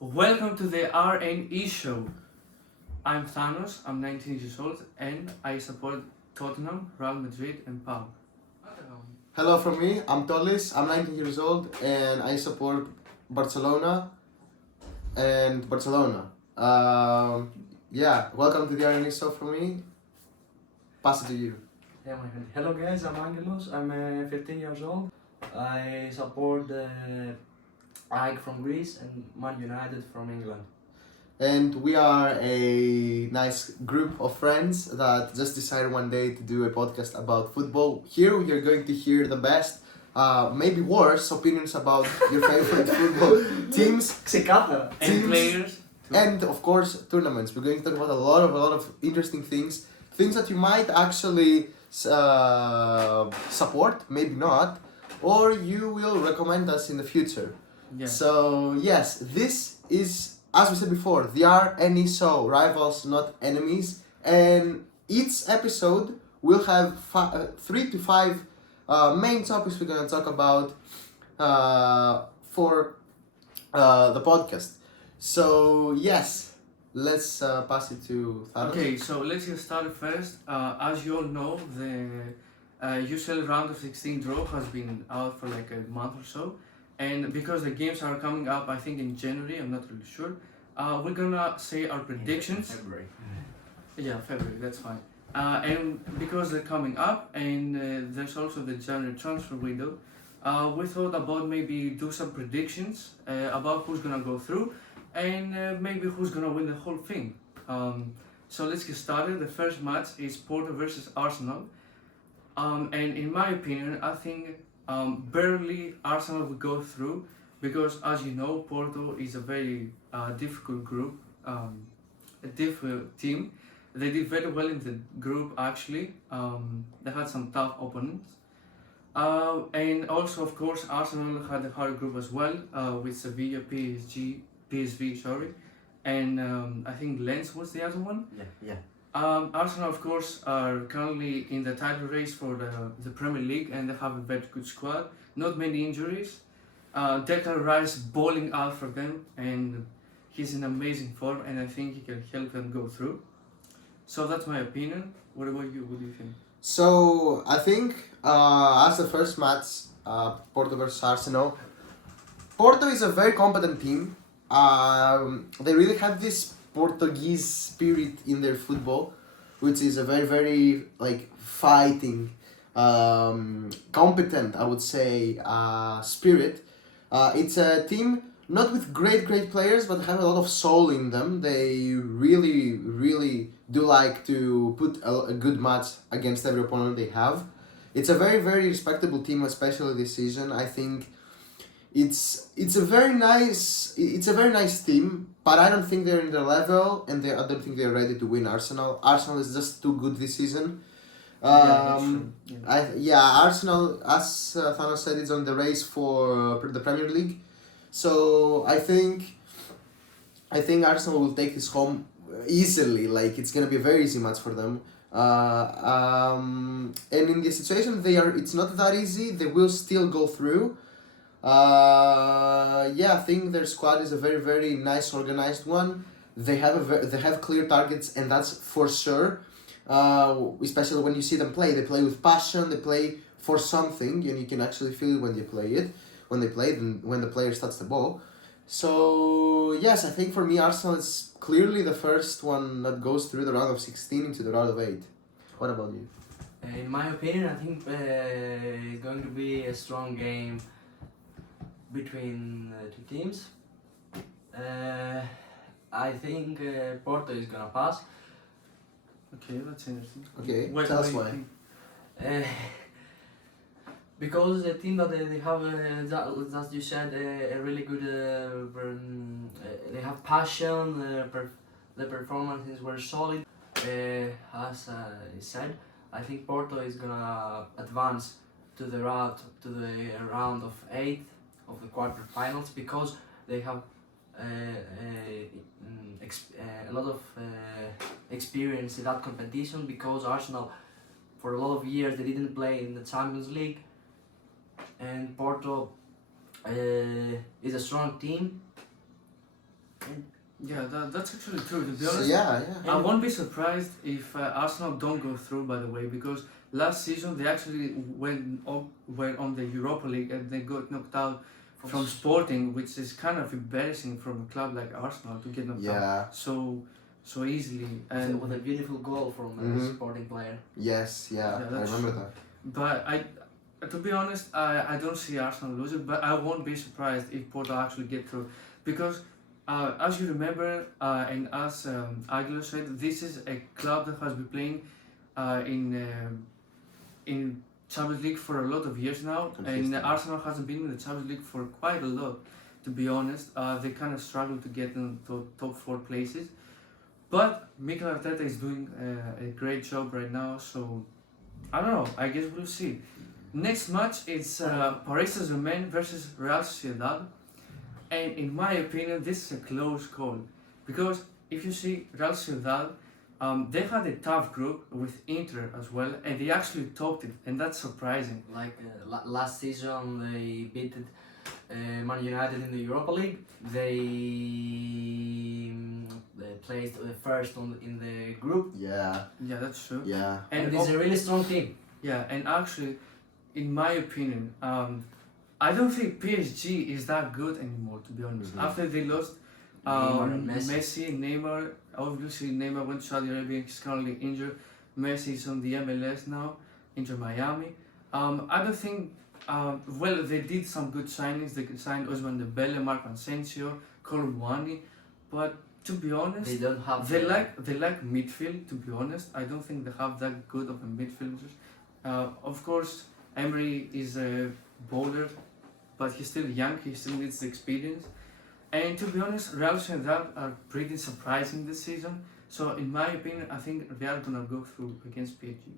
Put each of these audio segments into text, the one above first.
Welcome to the RNE show. I'm Thanos, I'm 19 years old, and I support Tottenham, Real Madrid, and Pau. Hello from me, I'm Tolis, I'm 19 years old and I support Barcelona and Barcelona. Welcome to the RNE show from me. Pass it to you. Yeah, my friend. Hello guys, I'm Angelos. I'm 15 years old. I support AEK from Greece and Man United from England. And we are a nice group of friends that just decided one day to do a podcast about football. Here we are going to hear the best, maybe worse, opinions about your favorite football teams. Ξεκάθαρα. And Teams. players. And of course tournaments. We're going to talk about a lot of interesting things that you might actually support, maybe not, or you will recommend us in the future. Yeah. So yes, this is, as we said before, the RNE show, rivals not enemies, and each episode will have 3 to 5 main topics we're gonna talk about for the podcast. So yes, let's pass it to Thanos. Okay, so let's get started first. As you all know, the UCL round of 16 draw has been out for like a month or so. And because the games are coming up, I think in January, I'm not really sure, we're gonna say our predictions. February. Yeah, February, that's fine. And because they're coming up and there's also the January transfer window, we thought about maybe do some predictions about who's gonna go through and maybe who's gonna win the whole thing. So let's get started. The first match is Porto versus Arsenal. And in my opinion, I think barely Arsenal will go through because, as you know, Porto is a very difficult group, a difficult team. They did very well in the group actually. They had some tough opponents. And also, of course, Arsenal had a hard group as well with Sevilla, PSV, sorry, and I think Lens was the other one. Yeah. Arsenal, of course, are currently in the title race for the Premier League and they have a very good squad. Not many injuries. Declan Rice bowling out for them and he's in amazing form and I think he can help them go through. So that's my opinion. What about you? What do you think? So I think as the first match, Porto versus Arsenal, Porto is a very competent team. They really have this Portuguese spirit in their football, which is a very like fighting, competent, I would say, spirit. It's a team not with great players, but have a lot of soul in them. They really do like to put a good match against every opponent they have. It's a very respectable team, especially this season. I think it's a very nice team, but I don't think they're in their level, and I don't think they're ready to win Arsenal. Arsenal is just too good this season. That's true. Yeah. Arsenal, as Thanos said, is on the race for the Premier League. So I think Arsenal will take this home easily. Like it's gonna be a very easy match for them. And in the situation it's not that easy. They will still go through. I think their squad is a very nice organized one. They have clear targets, and that's for sure. Especially when you see them play, they play with passion. They play for something, and you can actually feel it when they play it. When the players touch the ball. So yes, I think for me Arsenal is clearly the first one that goes through the round of 16 into the round of 8. What about you? In my opinion, I think it's going to be a strong game between two teams. I think Porto is gonna pass. Okay, that's interesting. Okay, Why tell us do you why. think? Because the team that they have, as you said, a really good. They have passion. The performances were solid. As he said, I think Porto is gonna advance to the round of 8 of the quarterfinals because they have a lot of experience in that competition. Because Arsenal, for a lot of years, they didn't play in the Champions League. And Porto is a strong team, Yeah, that's actually true. To be So, honest, yeah. I won't be surprised if Arsenal don't go through. By the way, because last season they actually went on the Europa League and they got knocked out from Sporting, which is kind of embarrassing from a club like Arsenal to get knocked out so easily. And with a beautiful goal from a Sporting player. Yes, Yeah, I that's remember true. that. But to be honest, I don't see Arsenal losing, but I won't be surprised if Porto actually get through, because as you remember, and as Aguilar said, this is a club that has been playing in Champions League for a lot of years now, and Arsenal hasn't been in the Champions League for quite a lot. To be honest, they kind of struggle to get into top 4 places, but Mikel Arteta is doing a great job right now, so I don't know, I guess we'll see. Next match is Paris Saint-Germain versus Real Sociedad, and in my opinion this is a close call, because if you see Real Sociedad, they had a tough group with Inter as well, and they actually topped it, and that's surprising. Like last season they beat Man United in the Europa League. They placed first in the group. Yeah, that's true. yeah. And it's a really strong team. Yeah, and actually, in my opinion, I don't think PSG is that good anymore, to be honest. After they lost Messi, Neymar, obviously Neymar went to Saudi Arabia, he's currently injured. Messi is on the MLS now, Inter Miami. I don't think, well, they did some good signings. They signed Ousmane Dembele, Marc Asensio, Colomwani, but to be honest, They don't have. they lack midfield. To be honest, I don't think they have that good of a midfielders. Of course, Emery is a bowler, but he's still young. He still needs the experience. And to be honest, Real Sociedad are pretty surprising this season. So in my opinion, I think Real are gonna go through against PSG.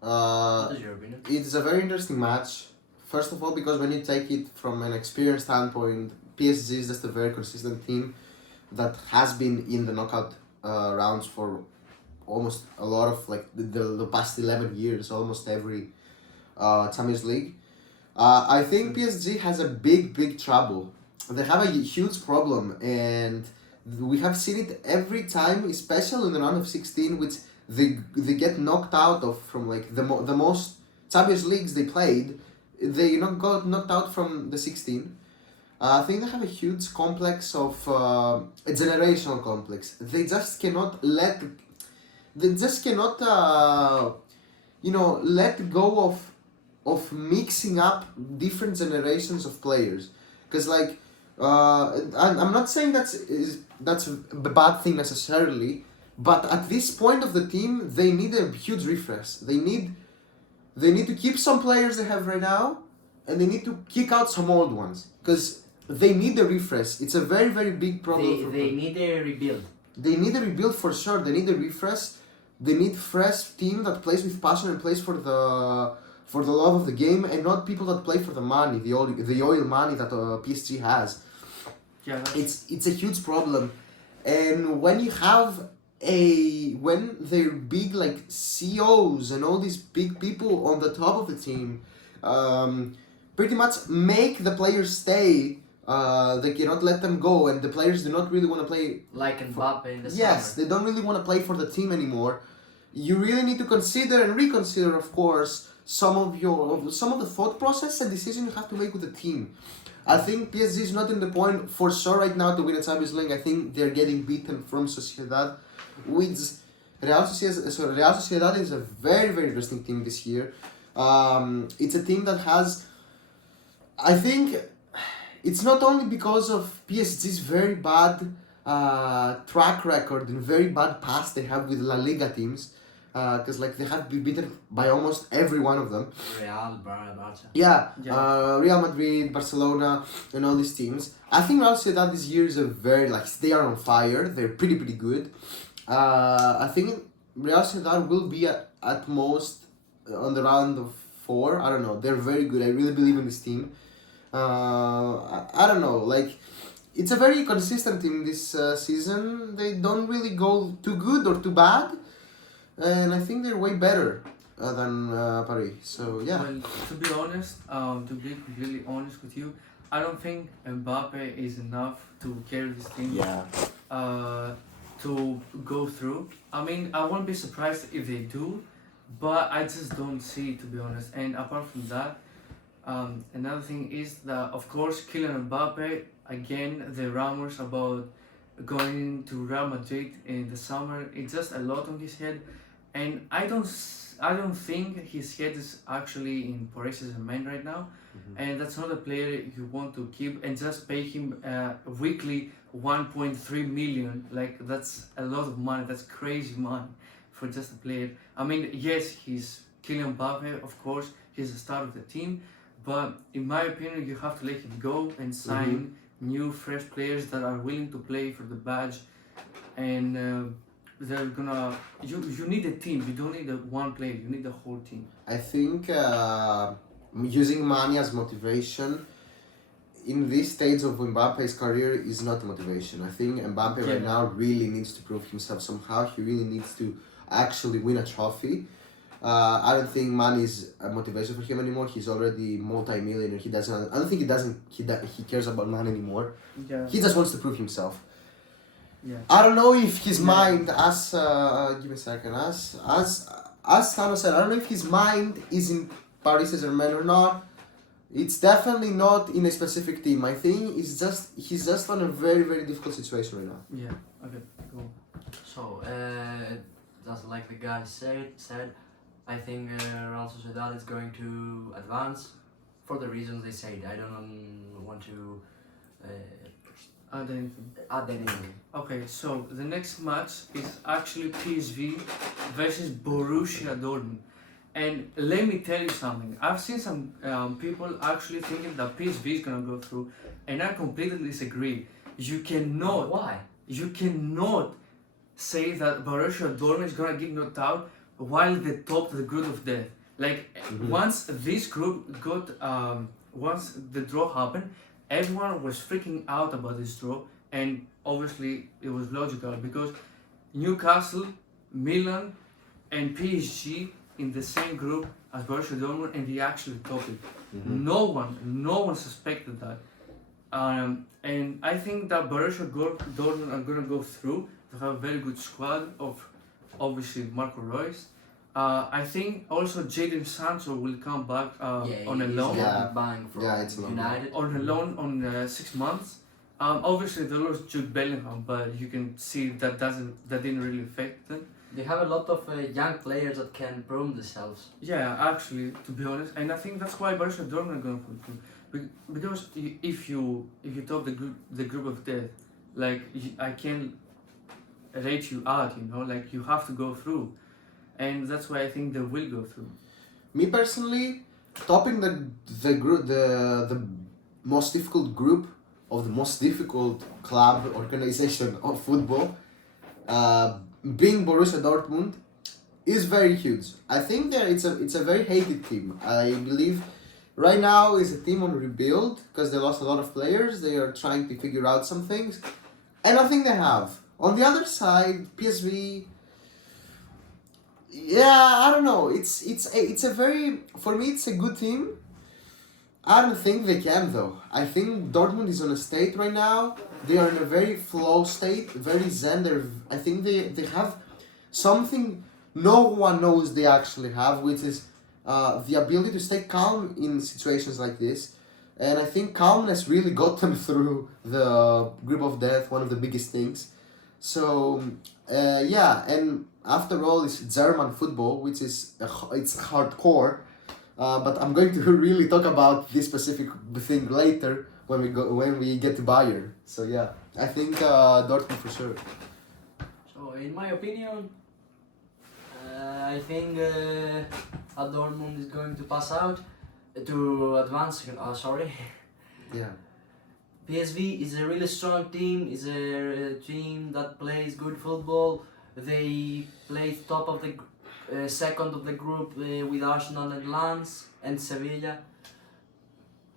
What is your opinion? It's a very interesting match. First of all, because when you take it from an experience standpoint, PSG is just a very consistent team that has been in the knockout rounds for almost a lot of the past 11 years, almost every Champions League. I think PSG has a big trouble. They have a huge problem, and we have seen it every time, especially in the round of 16, which they get knocked out of from the most Champions Leagues they played. They got knocked out from the 16. I think they have a huge complex of a generational complex. They just cannot let go of mixing up different generations of players, because I'm not saying that's a bad thing necessarily, but at this point of the team they need a huge refresh. They need to keep some players they have right now, and they need to kick out some old ones, because they need a refresh. It's a very big problem. They need a rebuild. They need a rebuild for sure. They need a refresh. They need fresh team that plays with passion and plays for the love of the game, and not people that play for the money, the oil money that PSG has. Yeah, it's a huge problem, and when you have when they're big CEOs and all these big people on the top of the team, pretty much make the players stay. They cannot let them go, and the players do not really want to play. Like Mbappe in the Yes, summer. they don't really want to play for the team anymore. You really need to consider and reconsider, of course, some of the thought process and decisions you have to make with the team. I think PSG is not in the point for sure right now to win a Champions League. I think they're getting beaten from Sociedad, which Real Sociedad is a very interesting team this year. It's a team that has, I think, it's not only because of PSG's very bad track record and very bad past they have with La Liga teams, because they have been beaten by almost every one of them. Real, Barca. Yeah, Yeah. Real Madrid, Barcelona, and all these teams. I think Real Sociedad this year is a very they are on fire. They're pretty good. I think Real Sociedad will be at most on the round of 4. I don't know. They're very good. I really believe in this team. I don't know. It's a very consistent team this season. They don't really go too good or too bad, and I think they're way better than Paris. So yeah. Well, to be honest, to be completely honest with you, I don't think Mbappe is enough to carry this team. Yeah. to go through. I mean, I won't be surprised if they do, but I just don't see it, to be honest. And apart from that, another thing is that, of course, Kylian Mbappe, again, the rumors about going to Real Madrid in the summer, it's just a lot on his head. And I don't think his head is actually in Paris Saint-Germain right now. And that's not a player you want to keep and just pay him weekly 1.3 million. Like, that's a lot of money, that's crazy money for just a player. I mean, yes, he's Kylian Mbappe, of course, he's the star of the team, but in my opinion, you have to let him go and sign new, fresh players that are willing to play for the badge, and they're gonna. You need a team. You don't need one player. You need the whole team. I think using money as motivation in this stage of Mbappe's career is not motivation. I think Mbappe right now really needs to prove himself somehow. He really needs to actually win a trophy. I don't think money is a motivation for him anymore. He's already multi-millionaire. He doesn't. I don't think he cares about money anymore. Yeah. He just wants to prove himself. Yeah. I don't know if his mind, as give me a second, as Thanos said, I don't know if his mind is in Paris Saint-Germain or not. It's definitely not in a specific team. I think he's just on a very, very difficult situation right now. Yeah. Okay. Cool. So, just like the guy said, I think Real Sociedad is going to advance for the reasons they said. I don't want to Add anything? add anything. Okay, so the next match is actually PSV versus Borussia Dortmund. And let me tell you something. I've seen some people actually thinking that PSV is gonna go through, and I completely disagree. You cannot say that Borussia Dortmund is gonna get knocked out while they top the group of death. Like once this group got once the draw happened, everyone was freaking out about this draw, and obviously it was logical because Newcastle, Milan, and PSG in the same group as Borussia Dortmund, and they actually topped it. No one suspected that. And I think that Borussia Dortmund are gonna go through. They have a very good squad of obviously Marco Reus. I think also Jadon Sancho will come back on a loan. Yeah. Buying from It's a loan. United. On a loan on 6 months. Obviously they lost Jude Bellingham, but you can see that didn't really affect them. They have a lot of young players that can prove themselves. Yeah, actually, to be honest, and I think that's why Borussia Dortmund are going to through. Because if you top the group of death, like I can't rate you out, like you have to go through, and that's why I think they will go through. Me personally, topping the group, the most difficult group of the most difficult club organization of football, being Borussia Dortmund, is very huge. I think that it's a very hated team. I believe right now is a team on rebuild because they lost a lot of players. They are trying to figure out some things, and I think they have. On the other side, PSV. Yeah, I don't know. It's a very, for me it's a good team. I don't think they can though. I think Dortmund is on a state right now. They are in a very flow state, very zen. I think they have something no one knows they actually have, which is the ability to stay calm in situations like this. And I think calmness really got them through the grip of death, one of the biggest things. So yeah, and after all, it's German football, which is it's hardcore. But I'm going to really talk about this specific thing later when we get to Bayern. So yeah, I think Dortmund for sure. So in my opinion, I think Dortmund is going to pass out to advance. Sorry. Yeah. PSV is a really strong team. Is a team that plays good football. They play top of the second of the group with Arsenal and Lens and Sevilla.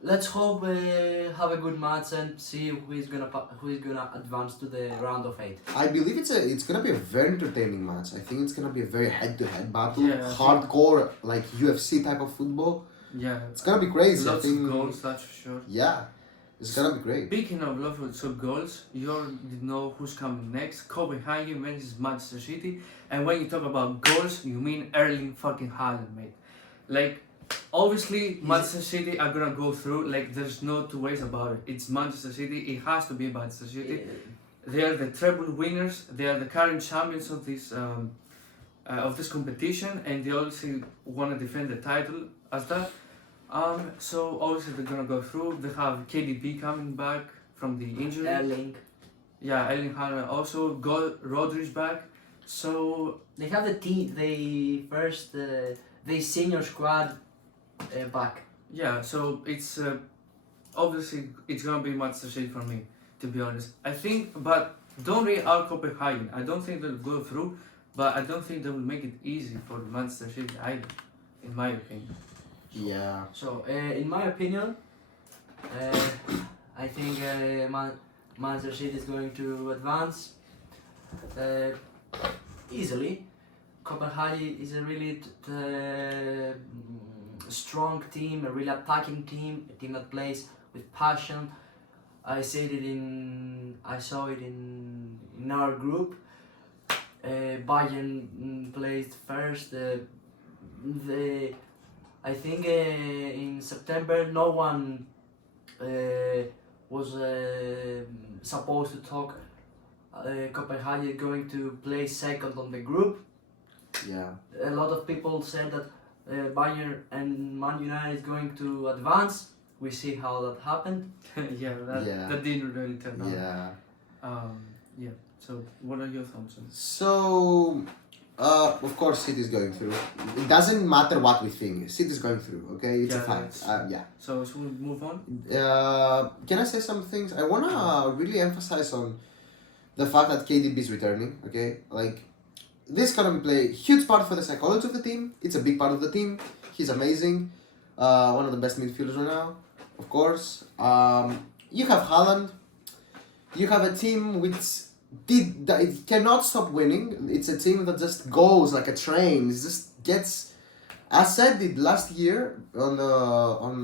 Let's hope have a good match and see who is gonna advance to the round of 8. I believe it's gonna be a very entertaining match. I think it's gonna be a very head-to-head battle, Yeah, hardcore like UFC type of football. Yeah. It's gonna be crazy. Lots I think. of goals, that's for sure. Yeah, It's gonna be great. Speaking of love of goals, you already know who's coming next. Copenhagen versus Manchester City. And when you talk about goals, you mean Erling fucking Haaland, mate. Like, obviously, Manchester City are gonna go through. Like, there's no two ways about it. It's Manchester City. It has to be Manchester City. They are the treble winners. They are the current champions of this competition, and they obviously want to defend the title as that. So obviously they're gonna go through. They have KDB coming back from the injury. Erling. Yeah, Erling Haaland also. Rodri's back. So They have the senior squad back. yeah, so it's obviously it's gonna be Manchester City for me, to be honest. I think, but don't rate out Copenhagen. I don't think they'll go through, but I don't think they will make it easy for Manchester City either, in my opinion. Yeah. So, in my opinion, I think Manchester City is going to advance easily. Copenhagen is a really strong team, a really attacking team, a team that plays with passion. I saw it in our group. Bayern placed first. I think in September no one was supposed to talk Copenhagen going to play second on the group. Yeah. A lot of people said that Bayern and Man United is going to advance. We see how that happened. That didn't really turn out. Yeah. Yeah. So what are your thoughts on this? So, of course, City is going through. It doesn't matter what we think. City is going through. Okay, it's a fact. Yeah. So should we move on? Can I say some things? I wanna really emphasize on the fact that KDB is returning. Okay, like this gonna play a huge part for the psychology of the team. It's a big part of the team. He's amazing. One of the best midfielders right now, of course. You have Haaland. You have a team which it cannot stop winning. It's a team that just goes like a train. It just gets. I said it last year on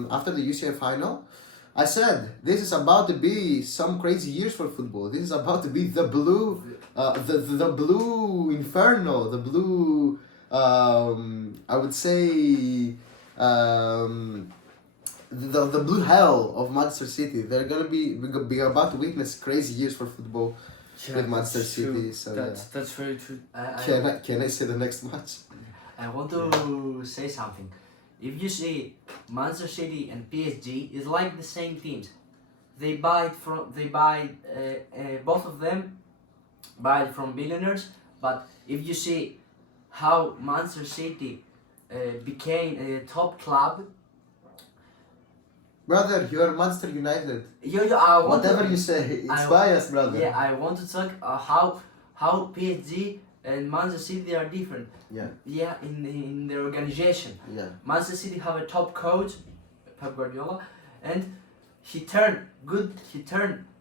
after the UCL final. I said this is about to be some crazy years for football. This is about to be the blue, the blue inferno, the blue. I would say. The blue hell of Manchester City. They're gonna be about to witness crazy years for football with Manchester City. So that's very true. Can I say the next match? I want to say something. If you see Manchester City and PSG is like the same teams. They buy both of them buy from billionaires. But if you see how Manchester City became a top club. Brother, you're Manchester United. Whatever you say, it's biased, brother. Yeah, I want to talk how PSG and Manchester City are different. Yeah. Yeah, in their organization. Yeah. Manchester City have a top coach, Pep Guardiola, and he turned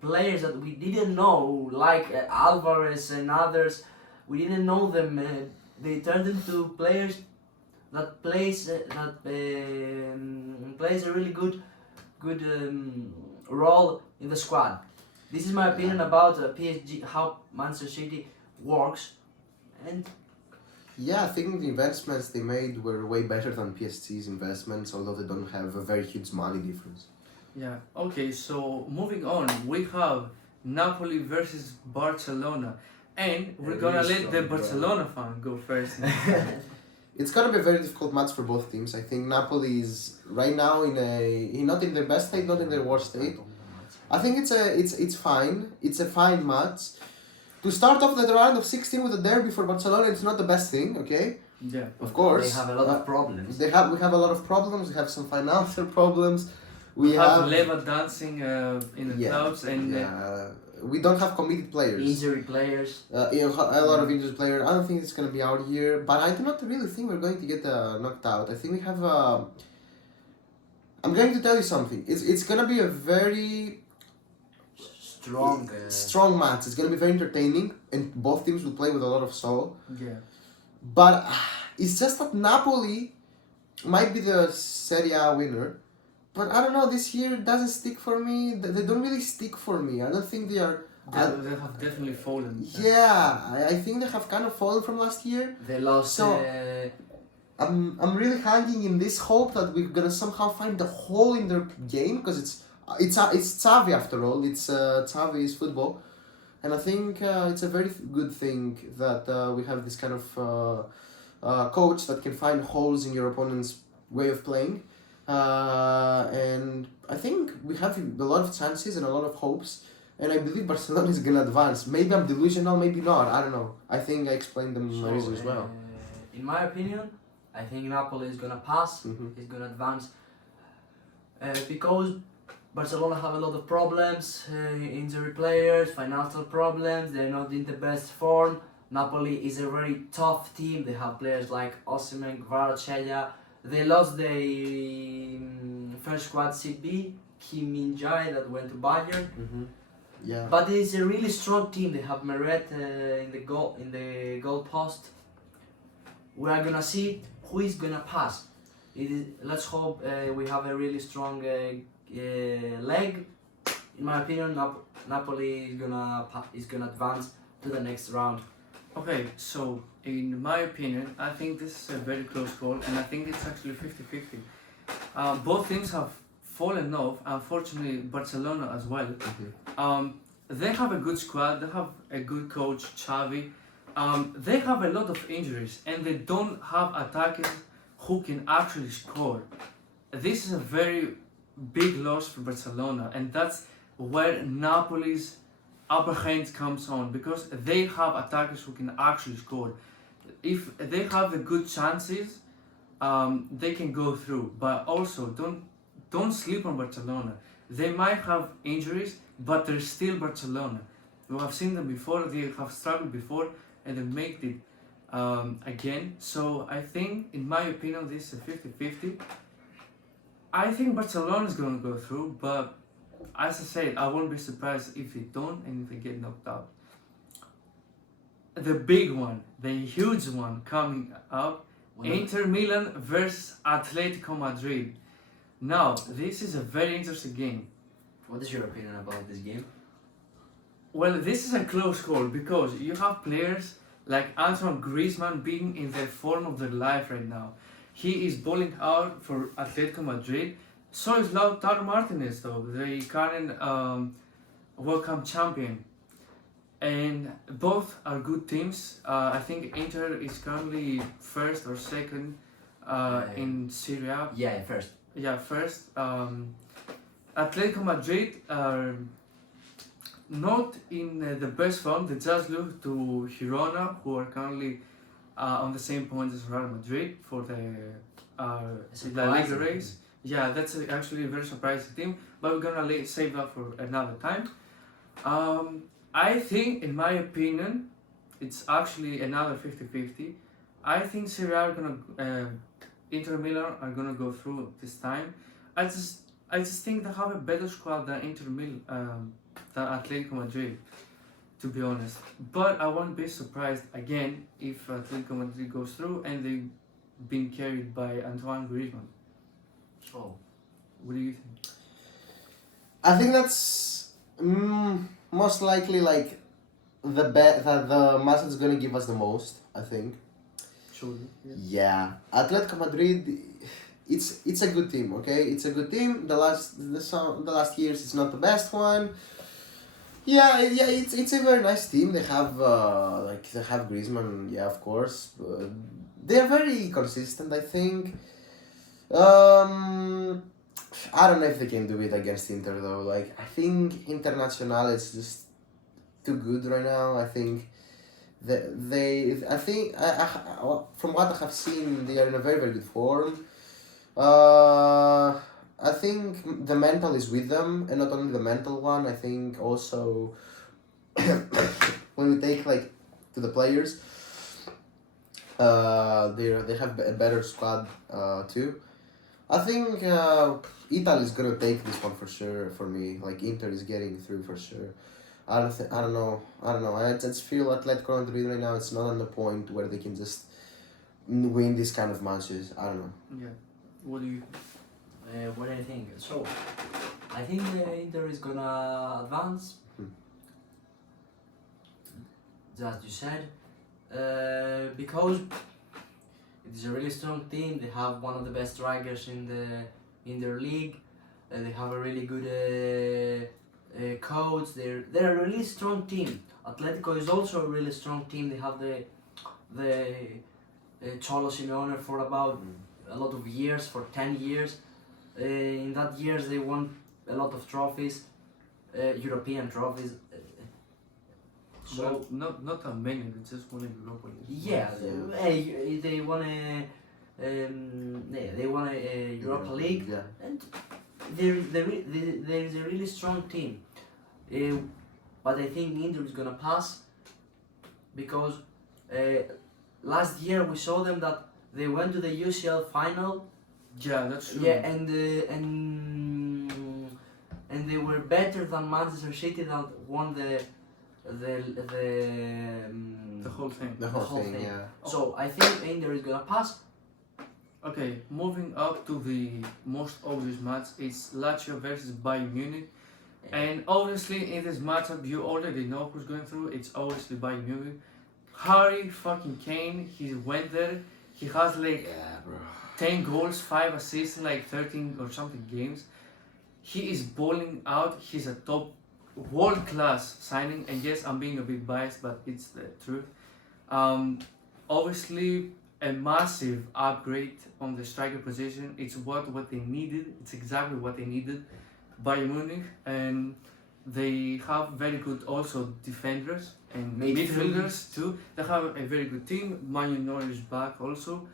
players that we didn't know, like Alvarez and others. We didn't know them. They turned into players that plays a really good role in the squad. This is my opinion about PSG, how Manchester City works, and yeah, I think the investments they made were way better than PSG's investments, although they don't have a very huge money difference. Yeah. Okay. So moving on, we have Napoli versus Barcelona, and we're gonna let the Barcelona fan go first. It's gonna be a very difficult match for both teams. I think Napoli is right now not in their best state, not in their worst state. I think it's fine. It's a fine match. To start off the round of 16 with a derby for Barcelona, it's not the best thing. Okay. Yeah. Of course. they have a lot of problems. We have a lot of problems. We have some financial problems. We have Leva dancing in the clouds, and we don't have committed players. Injury players. A lot of injured players. I don't think it's gonna be our year, but I do not really think we're going to get knocked out. I think we have. I'm going to tell you something. It's gonna be a very strong match. It's gonna be very entertaining, and both teams will play with a lot of soul. Yeah. But it's just that Napoli might be the Serie A winner, but I don't know. This year doesn't stick for me. They don't really stick for me. I don't think they are. They have definitely fallen. Yeah, I think they have kind of fallen from last year. They lost. So I'm really hanging in this hope that we're gonna somehow find the hole in their game, because it's Xavi after all. It's Xavi's football, and I think it's a very good thing that we have this kind of coach that can find holes in your opponent's way of playing, and I think we have a lot of chances and a lot of hopes. And I believe Barcelona is gonna advance. Maybe I'm delusional, maybe not. I don't know. I think I explained them my reasons well. In my opinion, I think Napoli is gonna pass. Mhm. Is gonna advance because Barcelona have a lot of problems, injury players, financial problems. They're not in the best form. Napoli is a very tough team. They have players like Osimhen, Kvaratskhelia. They lost the first squad CB, Kim Min-jae, that went to Bayern. Mm-hmm. Yeah. But it's a really strong team. They have Meret in the goal post. We are gonna see who is gonna pass. Let's hope we have a really strong leg. In my opinion, Napoli is gonna advance to the next round. Okay, so in my opinion, I think this is a very close call, and I think it's actually 50-50. Both teams have fallen off, unfortunately Barcelona as well. Mm-hmm. They have a good squad, they have a good coach, Xavi. They have a lot of injuries and they don't have attackers who can actually score. This is a very big loss for Barcelona, and that's where Napoli's upper hand comes on, because they have attackers who can actually score. If they have the good chances, they can go through. But also don't sleep on Barcelona. They might have injuries, but they're still Barcelona. We have seen them before, they have struggled before, and they made it again. So I think, in my opinion, this is a 50-50. I think Barcelona is going to go through, but as I said, I won't be surprised if they don't and if they get knocked out. The big one, the huge one coming up, Inter Milan versus Atletico Madrid. Now, this is a very interesting game. What is your opinion about this game? Well, this is a close call because you have players like Antoine Griezmann being in the form of their life right now. He is balling out for Atletico Madrid. So is Lautaro Martinez, though, the current World Cup champion. And both are good teams. I think Inter is currently first or second in Serie A. Yeah, first. Yeah, first. Atletico Madrid are not in the best form. They just lose to Girona, who are currently on the same points as Real Madrid for the La Liga race. Yeah, that's actually a very surprising team, but we're gonna save that for another time. I think, in my opinion, it's actually another 50-50. I think Serie A are gonna, Inter Milan are gonna go through this time. I just think they have a better squad than Inter Milan, than Atletico Madrid, to be honest. But I won't be surprised again if Atletico Madrid goes through and they've been carried by Antoine Griezmann. So, what do you think? I think that's most likely like the bet that the match that's gonna give us the most. I think. Surely. Yeah, Atletico Madrid. It's a good team. Okay, it's a good team. The last years it's not the best one. Yeah, it's a very nice team. They have they have Griezmann. Yeah, of course. But they are very consistent, I think. I don't know if they can do it against Inter though. Like, I think Internacional is just too good right now. I think from what I have seen, they are in a very, very good form. I think the mental is with them, and not only the mental one. I think also when we take like to the players, they have a better squad too. I think Italy is gonna take this one for sure. For me, like Inter is getting through for sure. I don't know. I just feel Atletico Madrid right now. It's not on the point where they can just win these kind of matches. I don't know. Yeah. What do you think? What do I think? So, I think Inter is gonna advance, as you said, because it is a really strong team. They have one of the best strikers in their league. They have a really good coach. They're a really strong team. Atletico is also a really strong team. They have the Cholo Simeone for about a lot of years, for 10 years. In that years they won a lot of trophies, European trophies. Well, not that many, they just won a Europa League. Yeah, they won a Europa League, Yeah. and there is a really strong team. But I think Inter is gonna pass because last year we saw them that they went to the UCL final. Yeah, that's true. Yeah, and they were better than Manchester City that won the whole thing. The whole thing, yeah. So I think Inter is gonna pass. Okay, moving up to the most obvious match, it's Lazio versus Bayern Munich. And obviously in this matchup you already know who's going through, it's obviously Bayern Munich. Harry fucking Kane, he went there, he has like 10 goals, 5 assists in like 13 or something games. He is balling out, he's a top world class signing, and yes, I'm being a bit biased, but it's the truth. Obviously a massive upgrade on the striker position, it's what they needed, it's exactly what they needed. Bayern Munich, and they have very good also defenders and midfielders too. They have a very good team. Manuel is back also,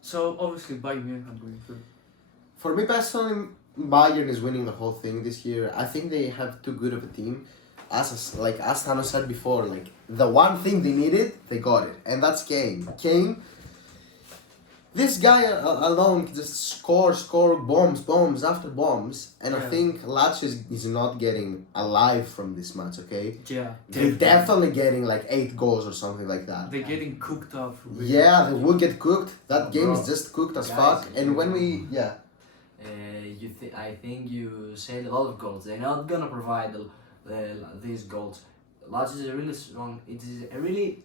so obviously Bayern Munich are going through. For me personally, Bayern is winning the whole thing this year. I think they have too good of a team. As Thanos said before, like the one thing they needed, they got it, and that's Kane. Kane. This guy alone can just score bombs after bombs, and I think Lazio is not getting alive from this match. Okay. Yeah. They're definitely getting like 8 goals or something like that. They're getting cooked up. Really. Yeah, they will get cooked. That game Bro, is just cooked as guys, fuck. And when we I think you said a lot of goals. They're not gonna provide these goals. Lazio is a really strong. It is a really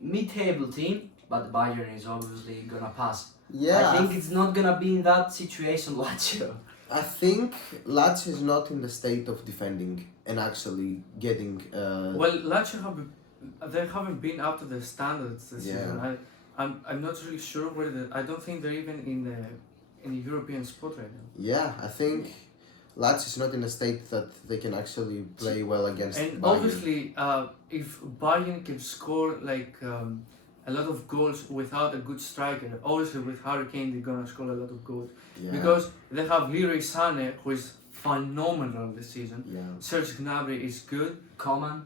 mid-table team, but Bayern is obviously gonna pass. yeah, I think it's not gonna be in that situation, Lazio. I think Lazio is not in the state of defending and actually getting. Well, Lazio they haven't been up to the standards this Yeah. season. I'm not really sure where I don't think they're even in the European spot right now. Yeah, I think Lazio is not in a state that they can actually play well against. And Bayern. obviously, if Bayern can score like a lot of goals without a good striker, obviously with Harry Kane they're gonna score a lot of goals Yeah. because they have Leroy Sané, who is phenomenal this season. Yeah. Serge Gnabry is good. Coman,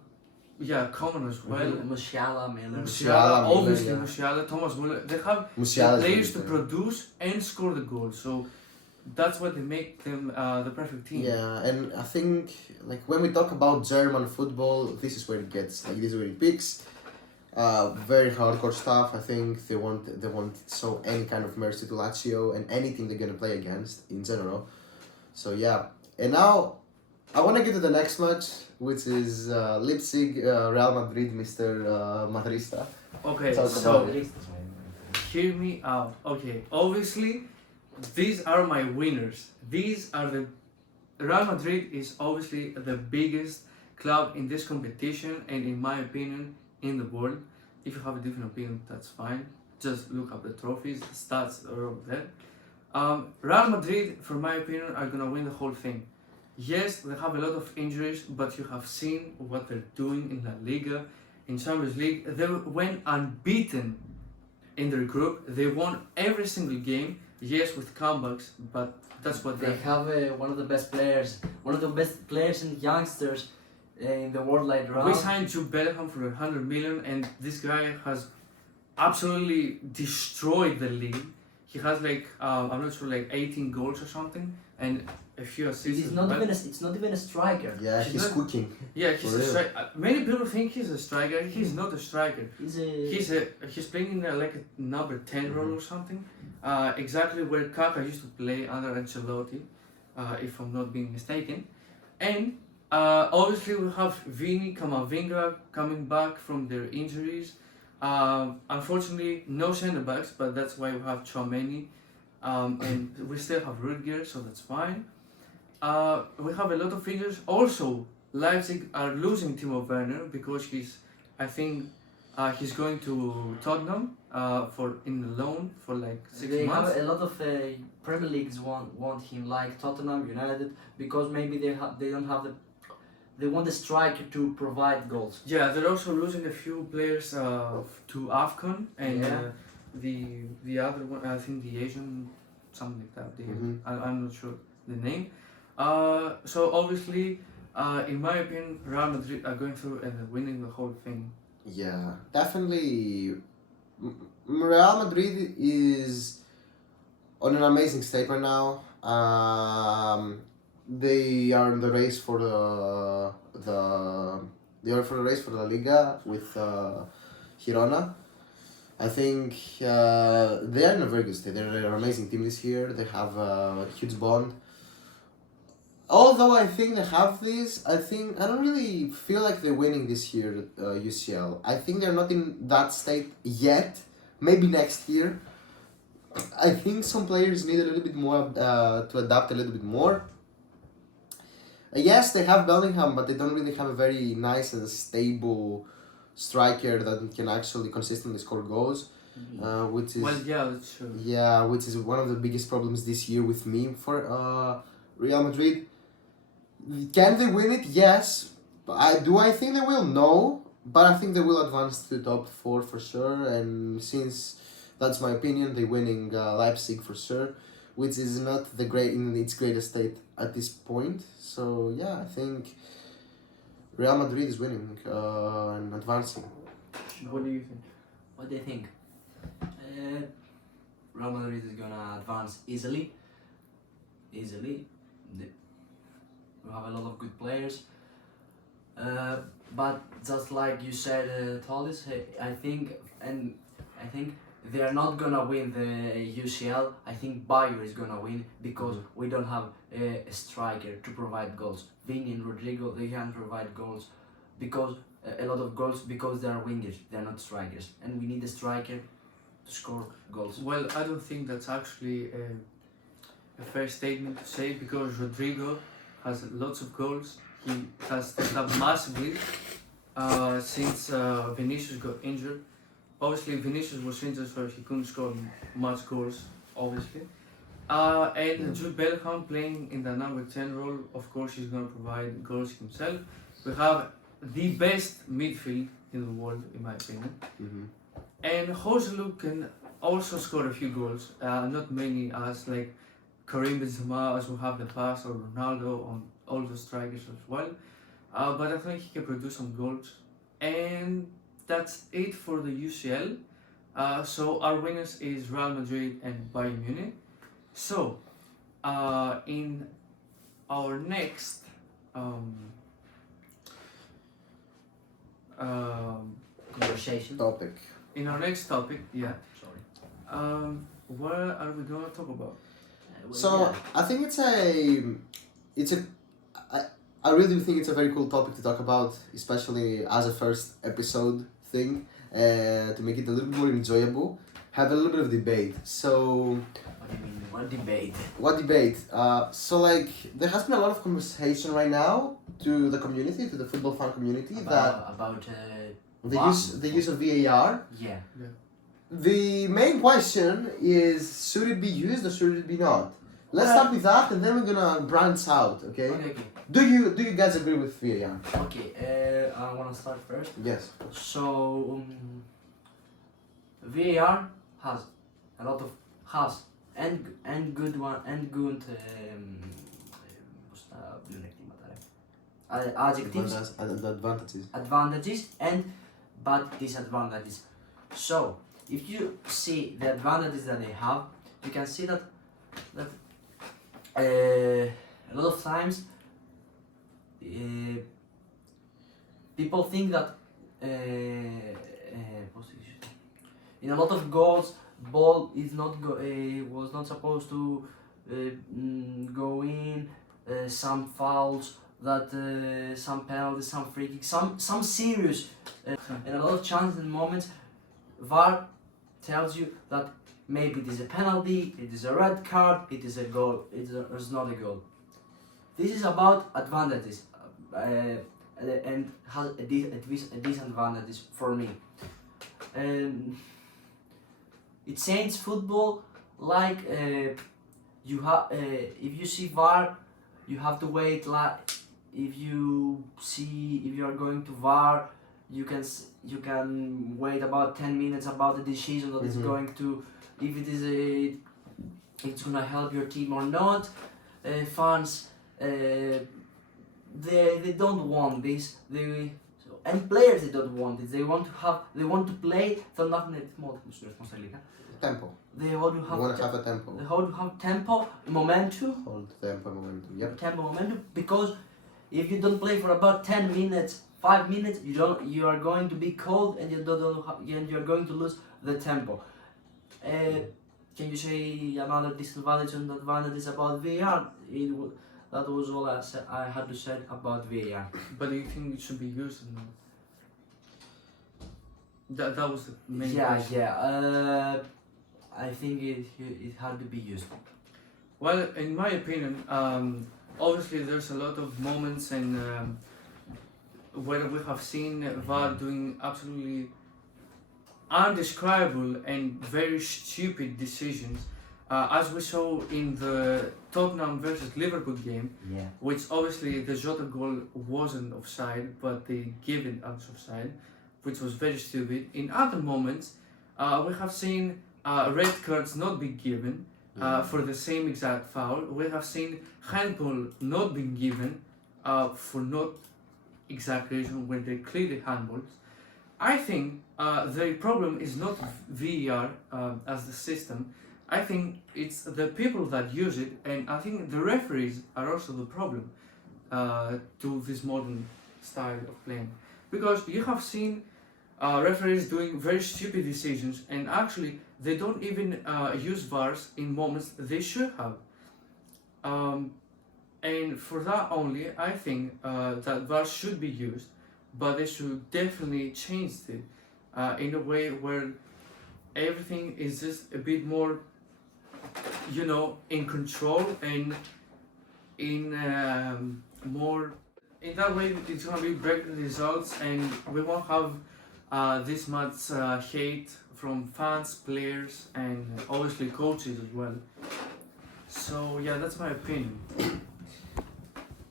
Yeah, Coman as well. Musiala, Miller. Musiala, Miller, obviously yeah. Musiala, Thomas Muller. They have Musiala is players to good, yeah. produce and score the goals. So that's what they make them the perfect team. Yeah, and I think like when we talk about German football, this is where it gets like this is where it peaks. Very hardcore stuff. I think they won't show any kind of mercy to Lazio and any team they're gonna play against in general. So yeah, and now I want to get to the next match, which is Leipzig, Real Madrid, Mr. Madrista. Okay, Talk so about it. hear me out. Okay, obviously, these are my winners. These are the Real Madrid is obviously the biggest club in this competition, and in my opinion, in the world. If you have a different opinion, that's fine. Just look up the trophies, the stats are over there. Real Madrid, for my opinion, are gonna win the whole thing. Yes, they have a lot of injuries, but you have seen what they're doing in La Liga, in Champions League. They went unbeaten in their group. They won every single game. Yes, with comebacks, but that's what They have one of the best players and youngsters in the world like Real. We signed Jude Bellingham for 100 million, and this guy has absolutely destroyed the league. He has like I'm not sure, like 18 goals or something. and a few assists. It's as not well. even it's not even a striker. Yeah, She's he's not- cooking. Yeah, he's For a real. striker. Many people think he's a striker. He's not a striker. He's playing in like a number 10 role or something. Exactly where Kaka used to play under Ancelotti, if I'm not being mistaken. And obviously we have Vini, Kamavinga coming back from their injuries. Unfortunately, no centre backs, but that's why we have Chouameni, and we still have Rudiger, so that's fine. We have a lot of injuries. Also, Leipzig are losing Timo Werner because I think he's going to Tottenham for in the loan for like 6 They months. have a lot of Premier Leagues want him, like Tottenham, United, because maybe they don't have they want the striker to provide goals. Yeah, they're also losing a few players to AFCON and Yeah. the other one, I think the Asian, something like that. I'm not sure the name. So obviously, in my opinion, Real Madrid are going through and winning the whole thing. Yeah, definitely. Real Madrid is on an amazing state right now. They are in the race for they are for the race for La Liga with Girona. I think they are in a very good state. They're an amazing team this year. They have a huge bond. Although I think they have this, I don't really feel like they're winning this year UCL. I think they're not in that state yet. Maybe next year. I think some players need a little bit more to adapt a little bit more. Yes, they have Bellingham, but they don't really have a very nice and stable striker that can actually consistently score goals. Which is Well, yeah, that's true. yeah, which is one of the biggest problems this year with me for Real Madrid. Can they win it? Yes. But I think they will? No. But I think they will advance to the top 4 for sure. And since that's my opinion, they're winning Leipzig for sure, which is not in its greatest state at this point. So yeah, I think Real Madrid is winning and advancing. What do you think? What do you think? Real Madrid is gonna advance easily. We have a lot of good players. But just like you said, Tolis, I think they are not gonna win the UCL. I think Bayern is gonna win because we don't have a striker to provide goals. Vini and Rodrigo, they can provide goals because a lot of goals because they are wingers. They are not strikers, and we need a striker to score goals. Well, I don't think that's actually a fair statement to say because Rodrigo has lots of goals. He has stepped up massively since Vinicius got injured. Obviously, Vinicius was injured, so he couldn't score much goals, obviously. And Jude Bellingham playing in the number 10 role, of course, he's going to provide goals himself. We have the best midfield in the world, in my opinion. And Joselu can also score a few goals, not many as like Karim Benzema, as we have in the past, or Ronaldo, on all the strikers as well. But I think he can produce some goals. And that's it for the UCL. So our winners is Real Madrid and Bayern Munich. So in our next Conversation. Topic. in our next topic, yeah. Sorry. What are we gonna talk about? So I think I really think it's a very cool topic to talk about, especially as a first episode thing, to make it a little bit more enjoyable. Have a little bit of debate. So What do you mean? What debate? what debate? So like there has been a lot of conversation right now to the community, to the football fan community, About the use of VAR. yeah. The main question is, should it be used or should it be not? Let's start with that, and then we're gonna branch out. Okay? Okay. Do you guys agree with VAR? Okay. I wanna start first. Yes. So VAR has a lot of and good one and good adjectives, advantages and bad disadvantages. So if you see the advantages that they have, you can see that a lot of times people think that in a lot of goals, ball is not was not supposed to go in. Some fouls, that some penalties, some free kicks, some serious, and a lot of chances and moments. VAR tells you that maybe it is a penalty, it is a red card, it is a goal, it's not a goal. This is about advantages, and has a disadvantages for me. It changes football like you have if you see VAR, you have to wait. Like if you are going to VAR, you can wait about 10 minutes about the decision that is going to, if it is it's gonna help your team or not. Fans they don't want this. And players they don't want it. They want to play. Tempo. They want to You have want to have a tempo. they want to have tempo, momentum. Hold tempo, momentum. Yep. Tempo, momentum. Because if you don't play for about 10 minutes, 5 minutes, you are going to be cold and you're going to lose the tempo. Can you say another disadvantage and advantages about VAR? That was all I had to say about VAR. But do you think it should be used or not? That was the main Yeah, question. yeah. I think it had to be used. Well, in my opinion, obviously there's a lot of moments and where we have seen VAR doing absolutely undescribable and very stupid decisions, as we saw in the Tottenham versus Liverpool game, Yeah. which obviously the Jota goal wasn't offside, but they gave it as offside, which was very stupid. In other moments, we have seen red cards not be given for the same exact foul. We have seen handball not being given for not exact reason when they clearly handballs. I think the problem is not VAR as the system. I think it's the people that use it, and I think the referees are also the problem to this modern style of playing. Because you have seen referees doing very stupid decisions, and actually they don't even use VARs in moments they should have. And for that only, I think that VARs should be used, but they should definitely change it in a way where everything is just a bit more, in control and in more. In that way, it's gonna be break results, and we won't have this much hate from fans, players, and obviously coaches as well. So yeah, that's my opinion.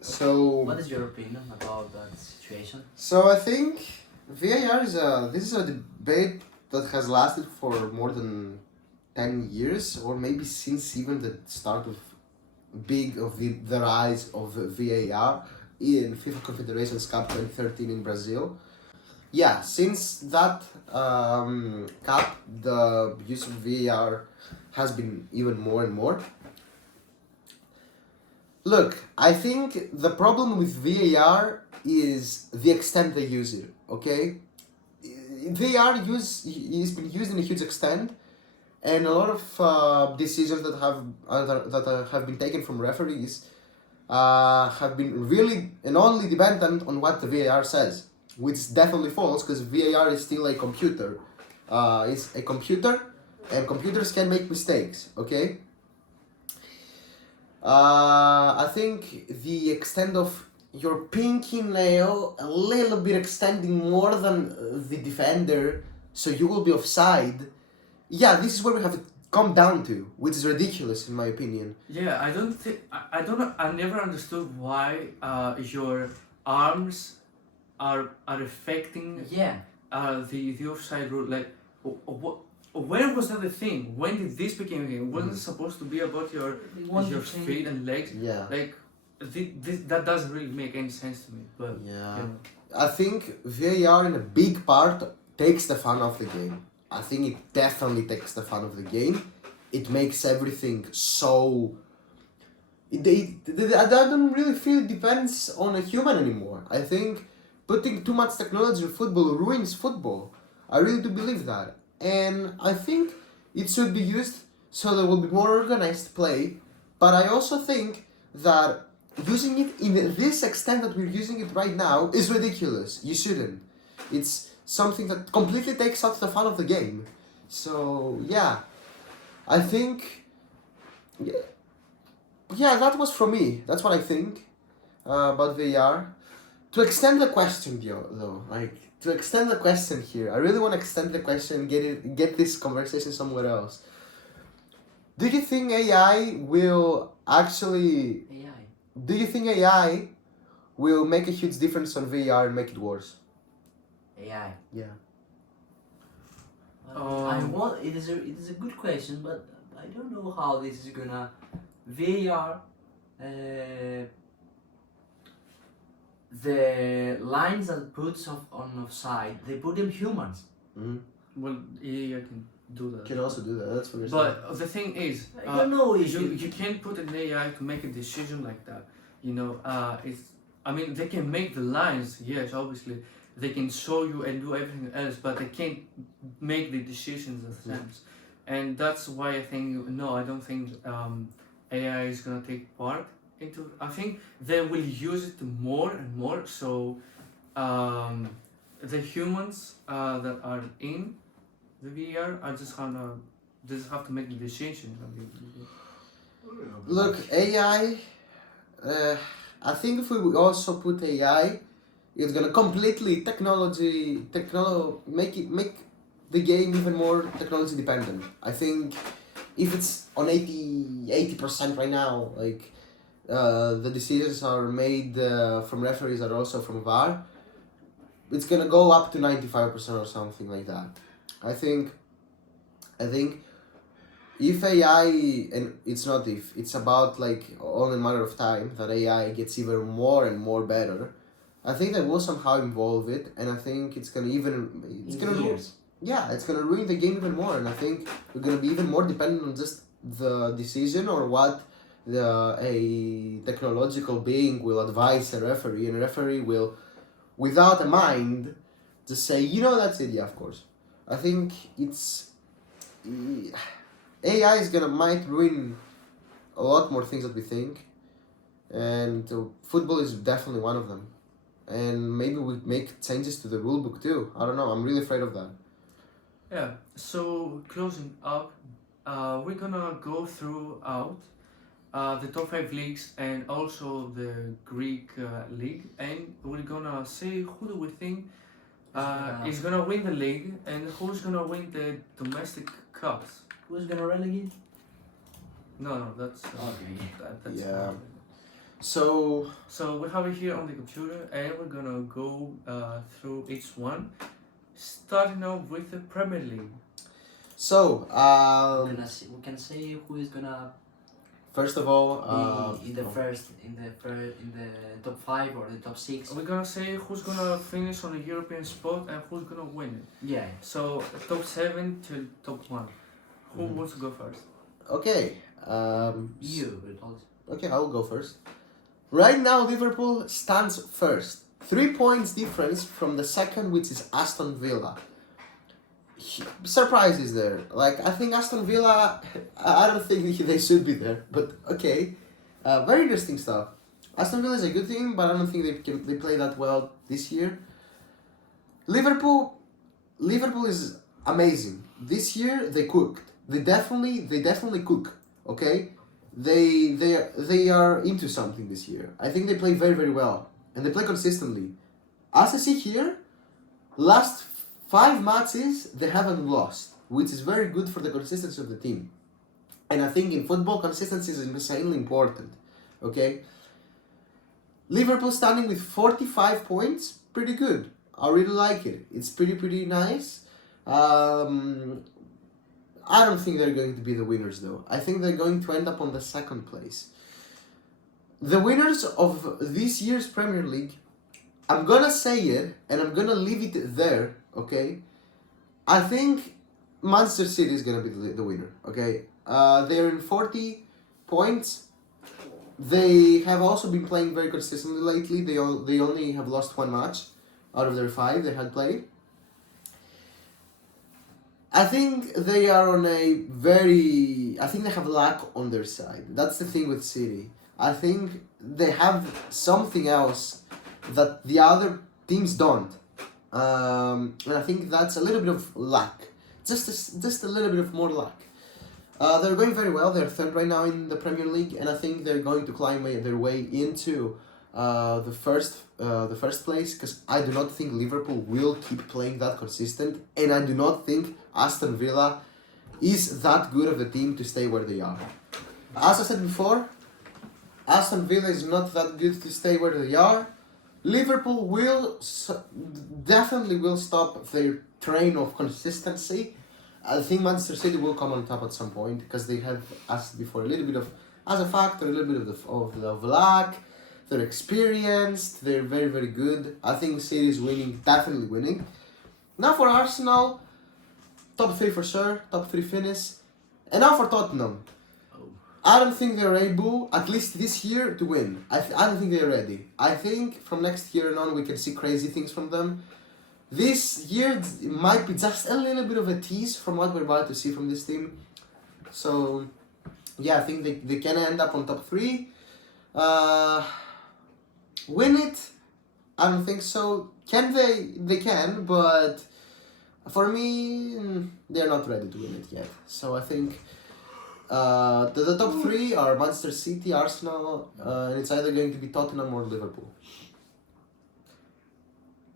So. What is your opinion about that situation? So I think VAR this is a debate that has lasted for more than 10 years, or maybe since even the start of the rise of VAR in FIFA Confederations Cup 2013 in Brazil. Yeah, since that cup, the use of VAR has been even more and more. Look, I think the problem with VAR is the extent they use it, okay? VAR has been used in a huge extent, and a lot of decisions that have been taken from referees have been really and only dependent on what the VAR says, which is definitely false, because VAR is still a computer. It's a computer, and computers can make mistakes, okay? I think the extent of your pinky nail a little bit extending more than the defender, so you will be offside. Yeah, this is where we have to come down to, which is ridiculous in my opinion. Yeah, I don't think I never understood why your arms are affecting Yeah. the offside rule. Like, when was that a thing? When did this become a thing? Wasn't it supposed to be about your feet and legs? Yeah. Like, that doesn't really make any sense to me. But Yeah. I think VAR in a big part takes the fun of the game. I think it definitely takes the fun of the game. It makes everything so I don't really feel it depends on a human anymore. I think putting too much technology in football ruins football. I really do believe that. And I think it should be used so there will be more organized play. But I also think that using it in this extent that we're using it right now is ridiculous. You shouldn't. It's something that completely takes out the fun of the game. So, yeah. I think... Yeah, that was from me. That's what I think about VAR. To extend the question, though, like to extend the question here, I really want to extend the question and get this conversation somewhere else. Do you think AI will actually? AI. Do you think AI will make a huge difference on VAR and make it worse? AI. Yeah. It is a good question, but I don't know how this is gonna VAR. The lines that puts on offside, they put them humans. Mm-hmm. Well, yeah, I can do that. Can also do that. That's what you're But the thing is, I don't know if you can't put an AI to make a decision like that. You know, I mean, they can make the lines, yes, obviously. They can show you and do everything else, but they can't make the decisions themselves. And that's why I think, no, I don't think AI is gonna take part into. I think they will use it more and more. So the humans that are in the VR are just have to make the decision. Look, AI. I think if we also put AI, it's gonna completely make the game even more technology dependent. I think if it's on 80% right now, like the decisions are made from referees are also from VAR, it's gonna go up to 95% or something like that. I think if AI, and it's not if, it's about like only a matter of time that AI gets even more and more better. I think they will somehow involve it, and I think it's gonna years. it's gonna ruin the game even more, and I think we're gonna be even more dependent on just the decision or what a technological being will advise a referee, and a referee will, without a mind, just say, that's it. Yeah, of course. I think it's AI is might ruin a lot more things that we think, and football is definitely one of them. And maybe we make changes to the rule book too. I don't know. I'm really afraid of that. Yeah. So closing up, we're gonna go throughout the top 5 leagues and also the Greek league, and we're gonna say who do we think is gonna win the league and who's gonna win the domestic cups. Who's gonna relegate? No, that's Okay. that's Yeah. So we have it here on the computer, and we're gonna go through each one, starting off with the Premier League. So We can say who is gonna first of all, be in the top 5 or the top 6. We're gonna say who's gonna finish on a European spot and who's gonna win it. Yeah. So top 7 to top 1. Who wants to go first? Okay. You will also. Okay, I'll go first. Right now, Liverpool stands first. 3 points difference from the second, which is Aston Villa. Surprises there. Like, I think Aston Villa, I don't think they should be there, but okay. Very interesting stuff. Aston Villa is a good team, but I don't think they play that well this year. Liverpool is amazing. This year they cooked. They definitely cook. Okay, they are into something this year. I think they play very, very well, and they play consistently. As I see here, last 5 matches they haven't lost, which is very good for the consistency of the team. And I think in football, consistency is insanely important. Okay. Liverpool standing with 45 points, pretty good. I really like it. It's pretty nice. I don't think they're going to be the winners though. I think they're going to end up on the second place. The winners of this year's Premier League, I'm gonna say it and I'm gonna leave it there, okay? I think Manchester City is gonna be the winner, okay? They're in 40 points. They have also been playing very consistently lately. They only have lost one match out of their 5 they had played. I think they are on a very. I think they have luck on their side. That's the thing with City. I think they have something else that the other teams don't. And I think that's a little bit of luck. Just a little bit of more luck. They're going very well. They're third right now in the Premier League, and I think they're going to climb their way into the first place. Because I do not think Liverpool will keep playing that consistent, and I do not think Aston Villa is that good of a team to stay where they are. As I said before, Aston Villa is not that good to stay where they are. Liverpool definitely will stop their train of consistency. I think Manchester City will come on top at some point because they have asked before a little bit of, as a factor, a little bit of luck. They're experienced. They're very, very good. I think City is winning, definitely winning. Now for Arsenal, top 3 for sure, top 3 finish. And now for Tottenham. I don't think they're able, at least this year, to win. I don't think they're ready. I think from next year on we can see crazy things from them. This year it might be just a little bit of a tease from what we're about to see from this team. So, yeah, I think they can end up on top 3. Win it? I don't think so. Can they? They can, but for me, they're not ready to win it yet. So I think the top 3 are Manchester City, Arsenal, and it's either going to be Tottenham or Liverpool.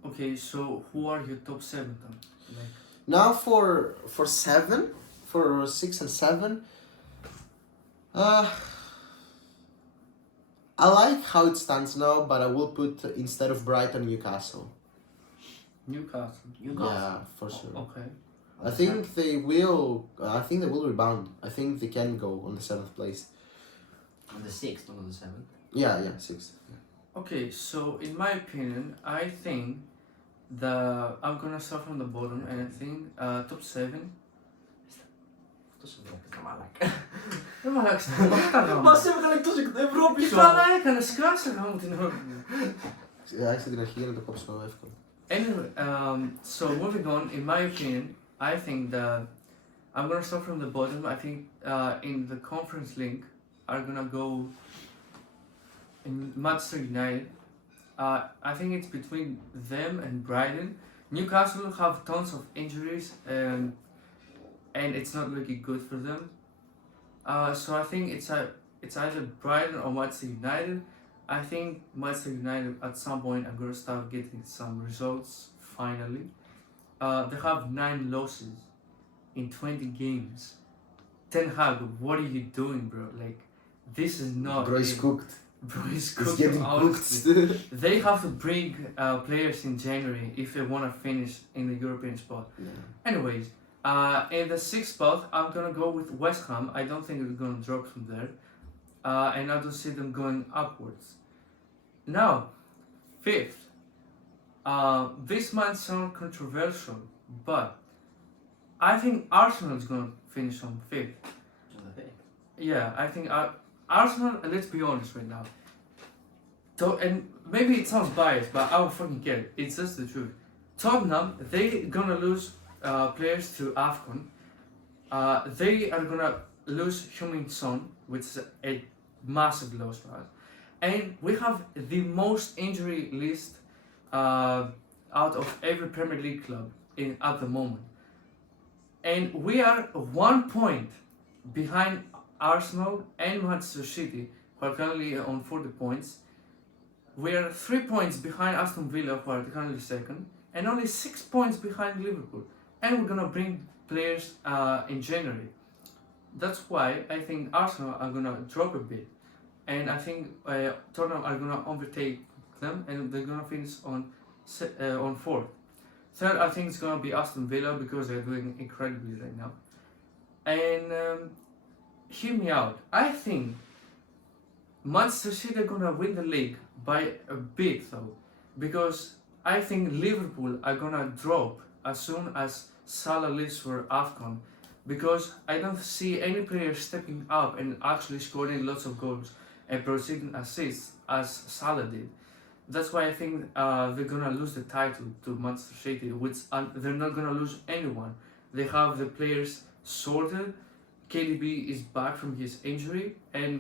Okay, so who are your top 7 then? Like, Now for 7, for 6 and 7, I like how it stands now, but I will put instead of Brighton, Newcastle. Newcastle. Yeah, for sure. Okay. I think they will. I think they will rebound. I think they can go on the 7th place. On the 6th, not on the 7th. Yeah, 6th. Okay, so in my opinion, I think I'm gonna start from the bottom, and I think top 7. Αυτό σημαίνει ότι θα μαλάκα. Δεν μ' αλλάξει το μαλάκα. Μας έβγαλε εκτός Ευρώπης. Καλά έκανε, σκάσε γάμο την Ευρώπη. Άρχισε την αρχή για να το κόψω εύκολα. Anyway, so moving on, in my opinion, I think that I'm gonna start from the bottom. I think in the Conference League are gonna go in Manchester United. I think it's between them and Brighton. Newcastle have tons of injuries, and it's not looking good for them. So I think it's either Brighton or Manchester United. I think Manchester United at some point are gonna start getting some results finally. They have 9 losses in 20 games. Ten Hag, what are you doing, bro? Like, this is not. Bro is cooked. Bro is He's cooked. getting cooked. They have to bring players in January if they want to finish in the European spot. Yeah. Anyways, in the 6th spot, I'm gonna go with West Ham. I don't think they're gonna drop from there, and I don't see them going upwards. Now, 5th. This might sound controversial, but I think Arsenal is gonna finish on 5th. Yeah, I think Arsenal. Let's be honest right now. And maybe it sounds biased, but I don't fucking care. It's just the truth. Tottenham, they gonna lose players to AFCON. They are gonna lose Heung-min Son, which is a massive loss for us. And we have the most injury list out of every Premier League club at the moment. And we are 1 point behind Arsenal and Manchester City, who are currently on 40 points. We are 3 points behind Aston Villa, who are currently 2nd, and only 6 points behind Liverpool. And we're gonna bring players in January. That's why I think Arsenal are gonna drop a bit, and I think Tottenham are gonna overtake them, and they're gonna finish on 4th. 3rd, I think it's gonna be Aston Villa because they're doing incredibly right now. And hear me out. I think Manchester City are gonna win the league by a bit though, because I think Liverpool are gonna drop as soon as Salah leaves for AFCON, because I don't see any player stepping up and actually scoring lots of goals. and producing assists as Salah did. That's why I think they're gonna lose the title to Manchester City, which they're not gonna lose anyone. They have the players sorted. KDB is back from his injury, and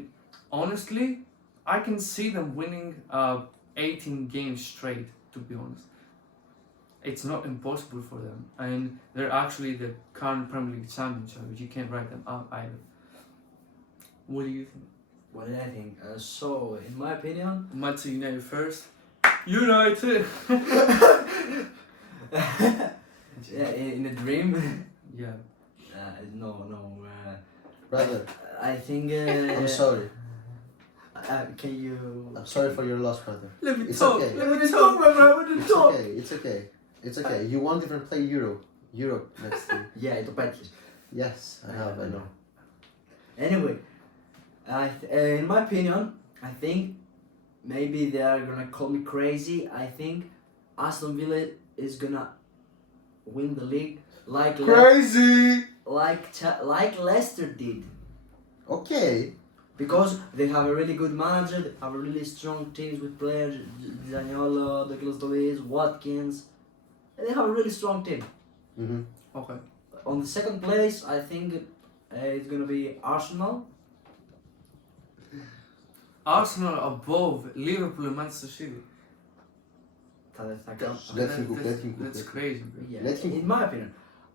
honestly, I can see them winning 18 games straight. To be honest, it's not impossible for them, and they're actually the current Premier League champions, so you can't write them out either. What do you think? What did I think? So, in my opinion, Manchester United first. United. yeah, in a dream. Yeah. No. Brother, I think. I'm sorry. Can you? I'm sorry for your loss, brother. Let me It's talk. okay. Let me talk, my brother. It's okay. It's okay. It's okay. You won't even play Euro next year. Yeah, το πέτυχες. Yes, I have. I know. Anyway, in my opinion, I think maybe they are gonna call me crazy. I think Aston Villa is gonna win the league like Crazy. like Leicester did, Okay. because they have a really good manager. They have a really strong teams with players, Zaniolo, Douglas Luiz, Watkins. They have a really strong team. Mhm. Okay. On the second place, I think it's gonna be Arsenal. Arsenal above Liverpool and Manchester City. Let him cook, let him cook, That's let him crazy, bro. Yeah. Let him- In my opinion,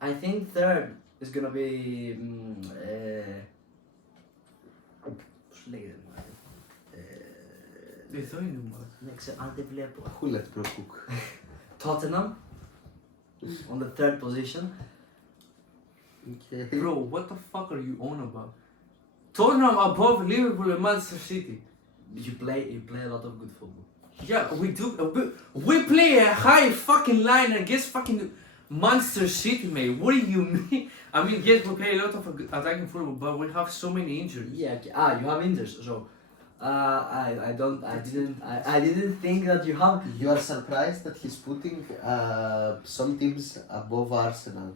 I think third is gonna be. Πώς λέγεται, Εδώ είναι μόνο. δεν ξέρω, αν δεν βλέπω. Who let bro cook? Tottenham on the third position. Okay. Bro, what the fuck are you on about? Tottenham above Liverpool and Manchester City. You play a lot of good football. Yeah, we do. We play a high fucking line against fucking Manchester City, mate. What do you mean? I mean, yes, we play a lot of attacking football, but we have so many injuries. Yeah. You have injuries, so I didn't think that you have. You are surprised that he's putting some teams above Arsenal.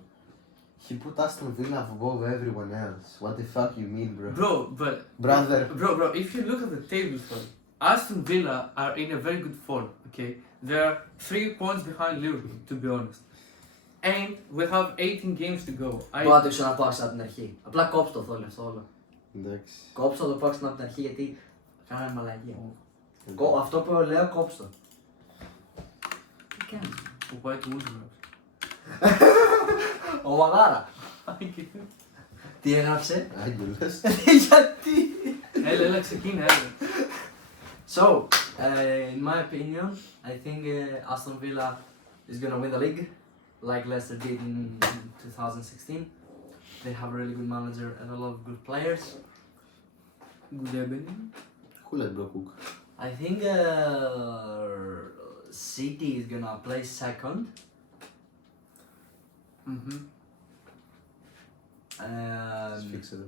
He put Aston Villa above everyone else. What the fuck you mean, bro? Brother. Bro, if you look at the table, Aston Villa are in a very good form, okay? They are 3 points behind Liverpool, to be honest. And we have 18 games to go. Μπορώ να το ξαναπάξω από την αρχή. Απλά κόψω το θόλιο αυτό όλο. Εντάξει. Κόψω το πάω από την αρχή γιατί κάναμε μαλαγία. Αυτό που λέω κόψω το. Τι κάνεις? Ο White Wolves. Ο Μαγάρα. Τι έγραψε? Άγγελος. Γιατί? Έλα, ξεκίνα, έλα. So, in my opinion, I think Aston Villa is gonna win the league, like Leicester did in 2016. They have a really good manager and a lot of good players. Good evening. Who let bro cook? I think City is gonna play second. Mm-hmm. Fix it.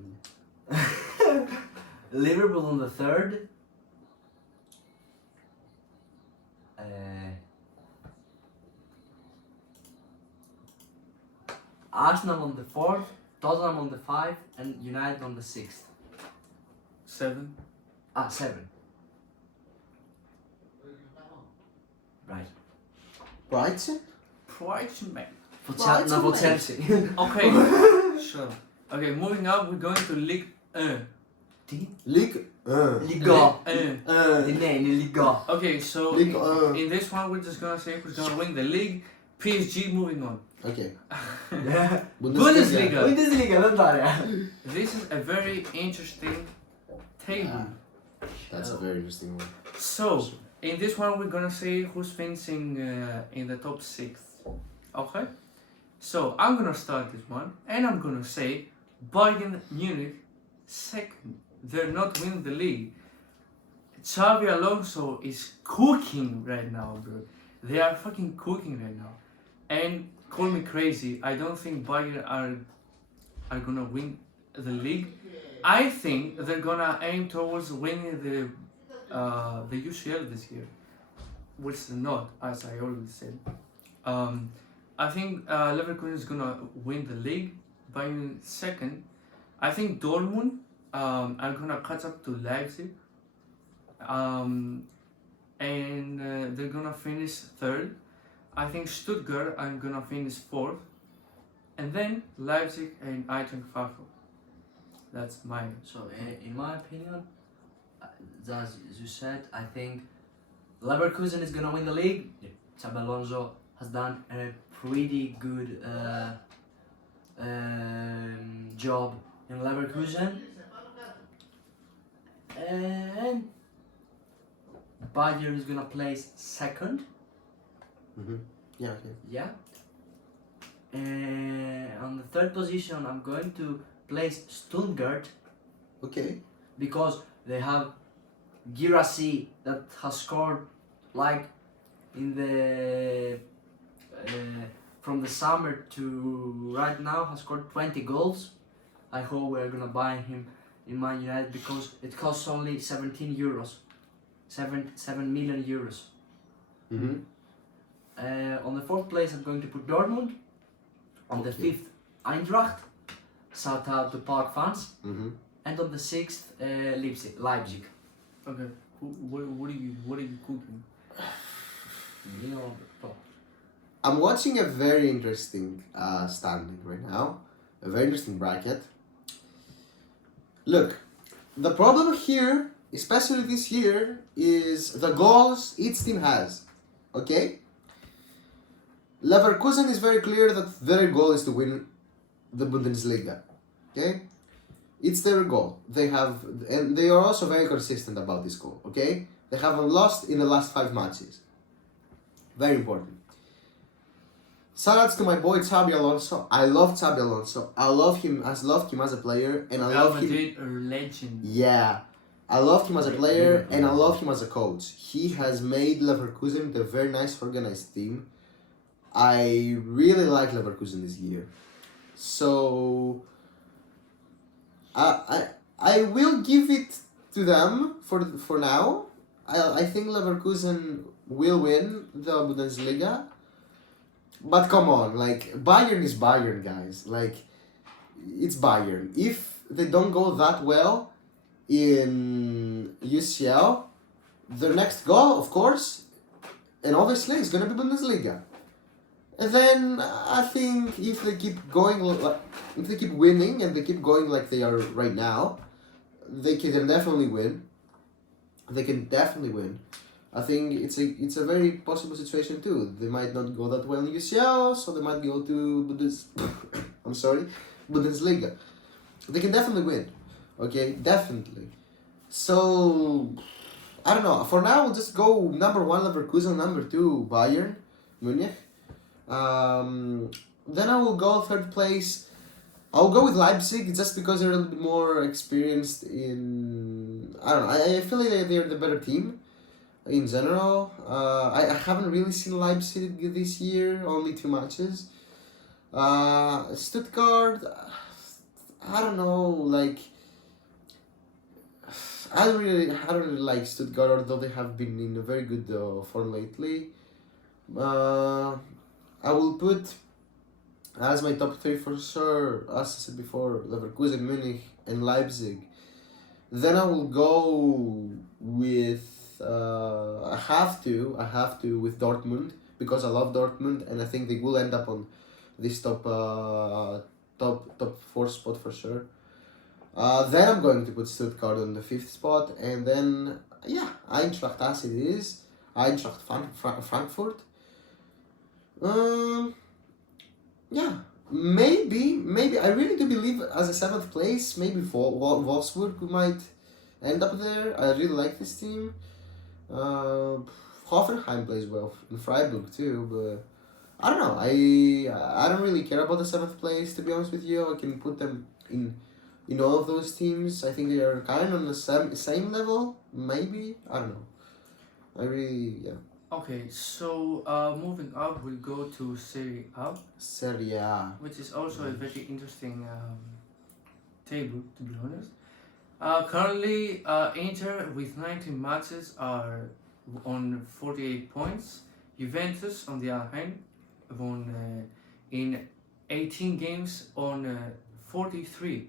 Liverpool on the third. Arsenal on the fourth, Tottenham on the five, and United on the sixth. 7. Seven. Right. Brighton? Brighton, man. For Chelsea. Okay, sure. Okay, moving up, we're going to League 1. League. Liga. League 1. Ναι, είναι Liga. Okay, so League in this one, we're just gonna say who's gonna win the league. PSG moving on. Okay. Bundesliga. Bundesliga, δεν τα ωραία. This is a very interesting table. That's a very interesting one. So, in this one, we're gonna say who's finishing in the top 6. Okay? So, I'm gonna start this one, and I'm gonna say Bayern Munich second. They're not winning the league. Xavi Alonso is cooking right now, bro. They are fucking cooking right now. And call me crazy, I don't think Bayern are gonna win the league. I think they're gonna aim towards winning the UCL this year, which is not, as I already said. I think Leverkusen is gonna win the league, Bayern second. I think Dortmund are gonna catch up to Leipzig, and they're gonna finish third. I think Stuttgart are gonna finish fourth, and then Leipzig and Eintracht Frankfurt. That's my. So, in my opinion, as you said, I think Leverkusen is gonna win the league. Xabi Alonso has done a pretty good job in Leverkusen, and Bayern is gonna place second. Mm-hmm. Yeah, okay. Yeah. On the third position, I'm going to place Stuttgart Okay. because they have Girassi that has scored like in the from the summer to right now has scored 20 goals. I hope we're gonna buy him in Man United because it costs only 17 euros, 7 million euros. Mm-hmm. On the fourth place, I'm going to put Dortmund. On the Okay. fifth, Eintracht. Shout out to Park fans. Mm-hmm. And on the sixth, Leipzig. Okay. What are you cooking? You know, top. I'm watching a very interesting standing right now, a very interesting bracket. Look, the problem here, especially this year, is the goals each team has. Okay? Leverkusen is very clear that their goal is to win the Bundesliga. Okay? It's their goal. And they are also very consistent about this goal. Okay? They haven't lost in the last 5 matches. Very important. Shout outs to my boy Xabi Alonso. I love Xabi Alonso. I loved him as a player, and I Real love him. Madrid, a legend. Yeah, I loved him as a player, and I love him as a coach. He has made Leverkusen a very nice, organized team. I really like Leverkusen this year, so I will give it to them for now. I think Leverkusen will win the Bundesliga. But come on, like, Bayern is Bayern, guys. Like, it's Bayern. If they don't go that well in UCL, their next goal, of course, and obviously, is going to be Bundesliga. And then, I think if they keep going, if they keep winning and they keep going like they are right now, they can definitely win. They can definitely win. I think it's a very possible situation too. They might not go that well in UCL, so they might go to Bundesliga. They can definitely win. Okay, definitely. So I don't know. For now, we'll just go number 1 Leverkusen, number 2 Bayern Munich. Then I will go third place. I'll go with Leipzig just because they're a little bit more experienced in. I don't know. I feel like they're the better team. In general, I haven't really seen Leipzig this year, only 2 matches. Stuttgart, I don't know, like, I don't really like Stuttgart, although they have been in a very good form lately. I will put as my top 3 for sure, as I said before, Leverkusen, Munich, and Leipzig. Then I will go with. I have to with Dortmund because I love Dortmund and I think they will end up on this top 4 spot for sure. Then I'm going to put Stuttgart on the 5th spot, and then Eintracht as it is, Eintracht Frankfurt. Maybe I really do believe as a 7th place, maybe Wolfsburg might end up there. I really like this team. Hoffenheim plays well in Freiburg too, but I don't know. I don't really care about the 7th place, to be honest with you. I can put them in all of those teams. I think they are kind of on the same level, maybe. I don't know. Okay, so moving up, we'll go to Serie A, Serie A. which is also a very interesting table, to be honest. Currently, Inter with 19 matches are on 48 points. Juventus, on the other hand, won in 18 games on 43.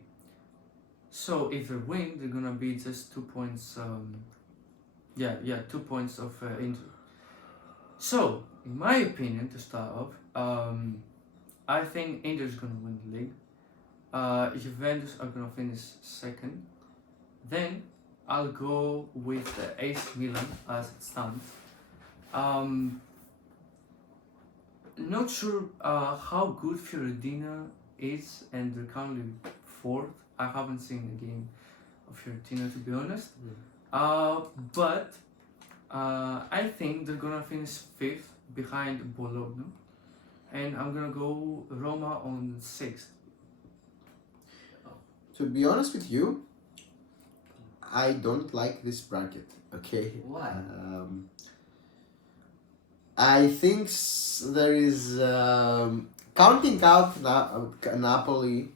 So if they win, they're gonna be just 2 points Yeah, 2 points of Inter. So, in my opinion, to start off, I think Inter is gonna win the league. Juventus are gonna finish second. Then I'll go with AC Milan as it stands. Not sure how good Fiorentina is, and they're currently fourth. I haven't seen a game of Fiorentina, to be honest. But I think they're gonna finish fifth behind Bologna, and I'm gonna go Roma on sixth. To be honest with you, I don't like this bracket. Okay. Why? I think there is counting out Napoli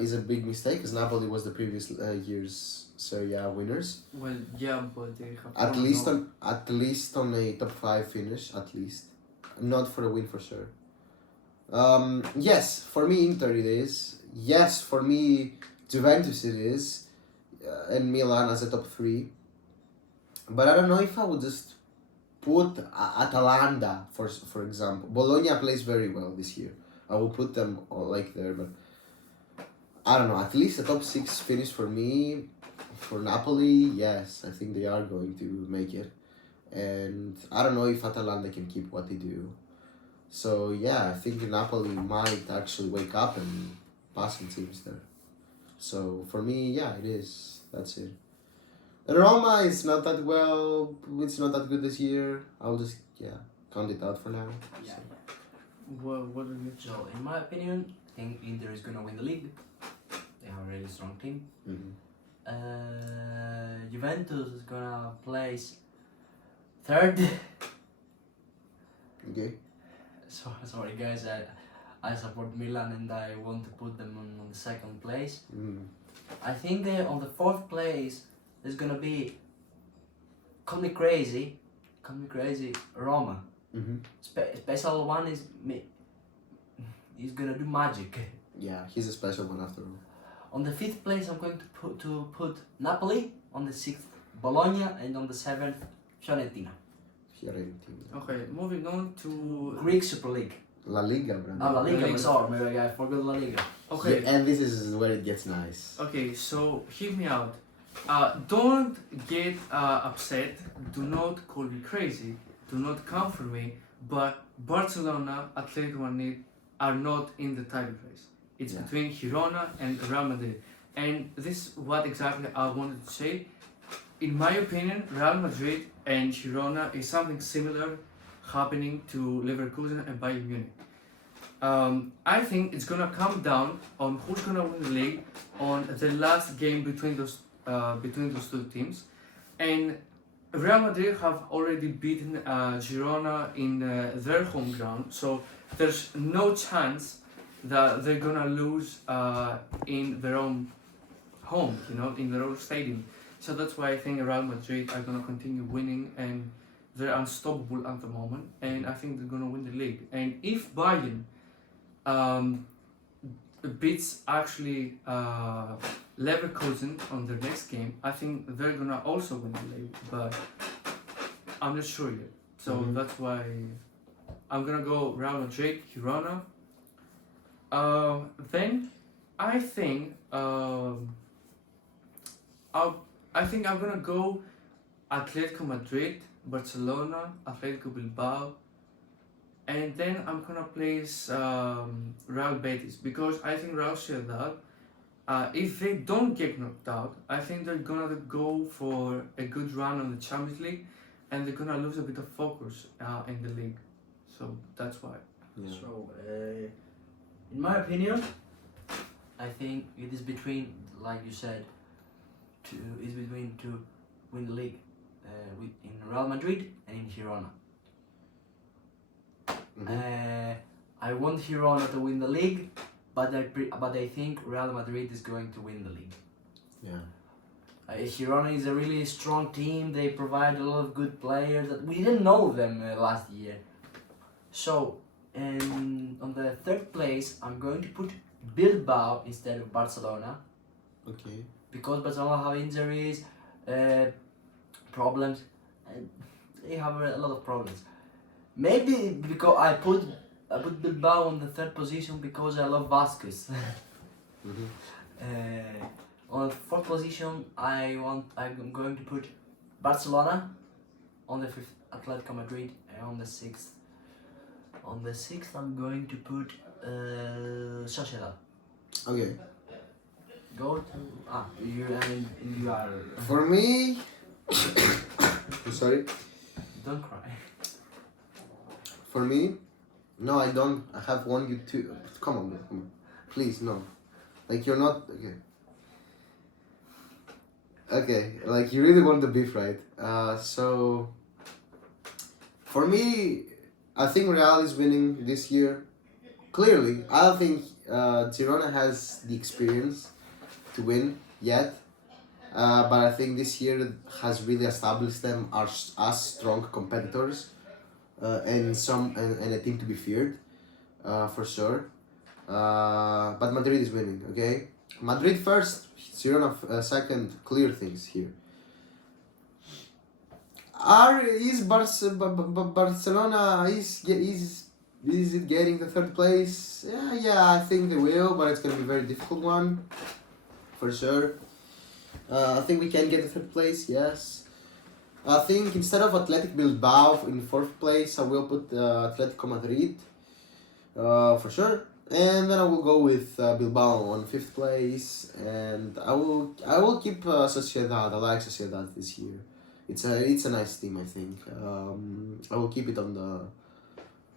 is a big mistake because Napoli was the previous year's Serie A winners. Well, yeah, but they have At least on a top 5 finish, at least, not for a win for sure. Yes, for me Inter it is. Yes, for me Juventus it is, and Milan as a top 3. But I don't know if I would just put Atalanta for example. Bologna plays very well this year. I will put them like there, but I don't know. At least a top 6 finish for me. For Napoli, yes, I think they are going to make it, and I don't know if Atalanta can keep what they do. So yeah, I think Napoli might actually wake up and pass some teams there. So for me, yeah, it is. That's it. Roma is not that well. It's not that good this year. I'll just count it out for now. Yeah. What are you? So, in my opinion, I think Inter is gonna win the league. They have a really strong team. Mm-hmm. Juventus is gonna place third. Okay. Sorry guys, I support Milan and I want to put them on the second place. Mm. I think on the fourth place is gonna be call me crazy Roma. Mm-hmm. Special one is he's gonna do magic. Yeah, he's a special one after all. On the fifth place, I'm going to put Napoli. On the sixth, Bologna, and on the seventh, Fiorentina. Okay, moving on to Greek Super League. La Liga, brother. Oh, La Liga, La Liga. sorry, maybe I forgot La Liga. okay. Yeah, and this is where it gets nice. Okay, so hear me out. Don't get upset. Do not call me crazy. Do not come for me. But Barcelona, Atletico Madrid are not in the title race. It's Yeah. between Girona and Real Madrid. And this is what exactly I wanted to say. In my opinion, Real Madrid and Girona is something similar happening to Leverkusen and Bayern Munich. I think it's gonna come down on who's gonna win the league on the last game between those two teams, and Real Madrid have already beaten Girona in their home ground, so there's no chance that they're gonna lose in their own home, in their own stadium. So that's why I think Real Madrid are gonna continue winning, and they're unstoppable at the moment, and I think they're gonna win the league. And if Bayern beats actually Leverkusen on their next game, I think they're gonna also win the league, but I'm not sure yet. So that's why I'm gonna go Real Madrid, Girona. Then I think I'm gonna go Atletico Madrid, Barcelona, Atletico Bilbao, and then I'm gonna place Real Betis, because I think Real Sociedad, if they don't get knocked out, I think they're gonna go for a good run on the Champions League, and they're gonna lose a bit of focus in the league. So that's why. Yeah. So, in my opinion, I think it is between, like you said, to win the league in Real Madrid and in Girona. I want Girona to win the league, but I think Real Madrid is going to win the league. Yeah. Girona is a really strong team. They provide a lot of good players that we didn't know them last year. So, on the third place, I'm going to put Bilbao instead of Barcelona, Okay. because Barcelona have injuries. problems. And they have a lot of problems. Maybe because I put Bilbao on the third position because I love Vasquez. On the fourth position, I'm going to put Barcelona. On the fifth, Atletico Madrid, and on the sixth, I'm going to put Sociedad. Okay. Go to you are. For me, I'm sorry. Don't cry. For me, no, I don't. I have one. You two. Come on, man, come on. Please, no. Like you're not okay. Okay, like you really want the beef, right? So for me, I think Real is winning this year. Clearly, I don't think Girona has the experience to win yet. But I think this year has really established them as strong competitors, and a team to be feared, for sure. But Madrid is winning. Okay, Madrid first, Girona second. Clear things here. Barcelona is it getting the third place? Yeah, I think they will, but it's gonna be a very difficult one, for sure. I think we can get the third place. Yes. I think instead of Athletic Bilbao in fourth place, I will put Atletico Madrid, for sure. And then I will go with Bilbao on fifth place, and I will keep Sociedad. I like Sociedad this year. It's a nice team, I think. I will keep it on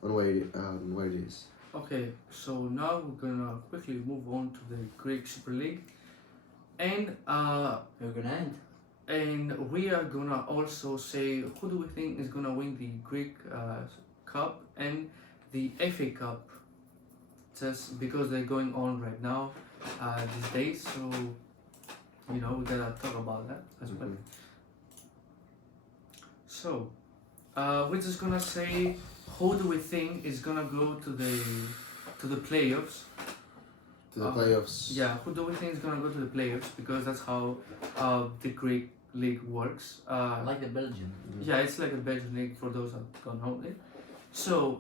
where it is. Okay, so now we're gonna quickly move on to the Greek Super League, and We're gonna end. and we are gonna also say who do we think is gonna win the Greek Cup and the FA Cup, just because they're going on right now these days. So we gotta talk about that as well. So we're just gonna say who do we think is gonna go to the playoffs. To the playoffs. Yeah, who do we think is gonna go to the playoffs, because that's how the Greek league works. Like the Belgian. Yeah, it's like a Belgian league for those that don't know it. So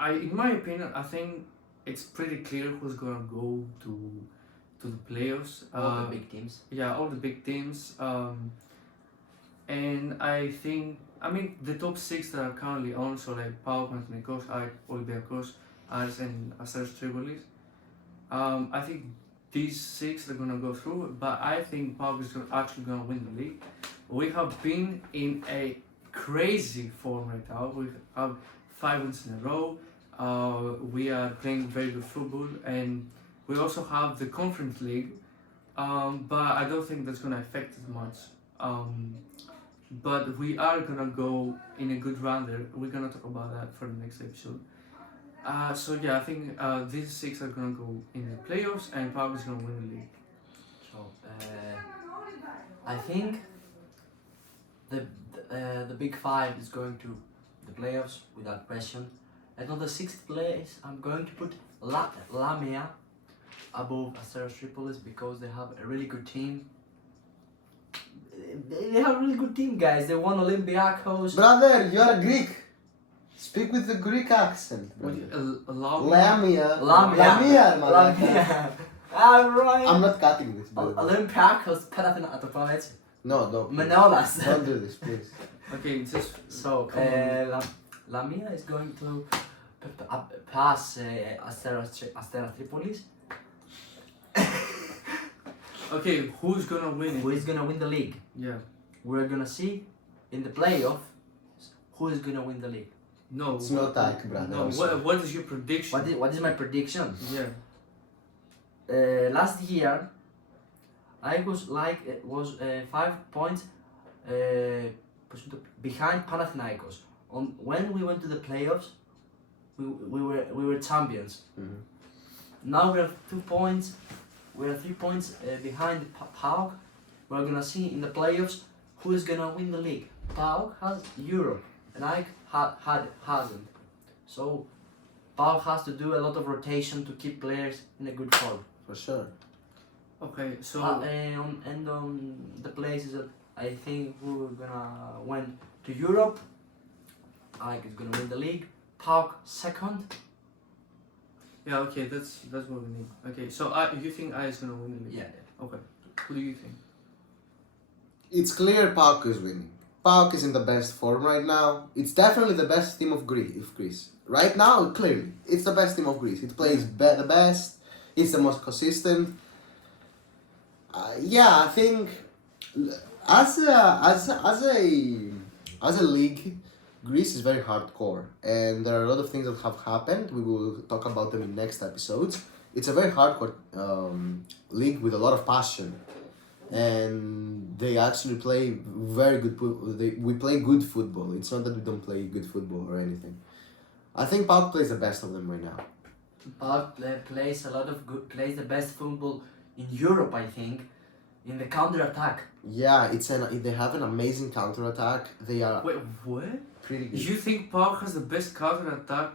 in my opinion, I think it's pretty clear who's gonna go to the playoffs. All the big teams. Yeah, all the big teams. And I think, the top six that are currently on, so like PAOK, Panathinaikos, AEK, Olympiacos, Aris, and Asteras Tripolis. I think these six are gonna go through, but I think PAOK is actually gonna win the league. We have been in a crazy form right now. We have 5 wins in a row. We are playing very good football, and we also have the Conference League, but I don't think that's gonna affect it much. But we are gonna go in a good run there. We're gonna talk about that for the next episode. So yeah, I think these six are gonna go in the playoffs, and PAOK is gonna win the league. So I think the big five is going to the playoffs without question. And on the sixth place, I'm going to put Lamia above Asteras Tripolis because they have a really good team. They have a really good team, guys. They won Olympiacos. Brother, you are Greek. Speak with the Greek accent. Lamia. Lamia. I'm right. I'm not cutting this, brother. Olympiacos, Panathinaikos. No, don't. Manolas. Don't do this, please. Okay, just So, Lamia is going to pass Asteras Tripolis. okay. Who's gonna win it? Who is gonna win the league? Yeah. We're gonna see in the playoff who is gonna win the league. No. It's not like, brother. No. What is your prediction? What is my prediction? Yeah. Last year, I was 5 points behind Panathinaikos. When we went to the playoffs, we were champions. Mm-hmm. Now we have 2 points. We are 3 points behind PAOK. We're gonna see in the playoffs who is gonna win the league. PAOK has Europe, and AEK hasn't. So PAOK has to do a lot of rotation to keep players in a good form. For sure. Okay. So. And on the places I think we're gonna win to Europe. Ike is gonna win the league. PAOK second. Yeah, okay, that's what we need. Okay, so you think I is gonna win the league? Yeah. Okay. Who do you think? It's clear PAOK is winning. PAOK is in the best form right now. It's definitely the best team of Greece. Right now, clearly, it's the best team of Greece. It plays the best. It's the most consistent. Yeah, I think as a league, Greece is very hardcore, and there are a lot of things that have happened. We will talk about them in next episodes. It's a very hardcore league with a lot of passion, and they actually play very good. We play good football. It's not that we don't play good football or anything. I think PAOK plays the best of them right now. PAOK plays plays the best football in Europe, I think, in the counter attack. Yeah, they have an amazing counter attack. They are Wait, what? pretty good. You think PAOK has the best counter attack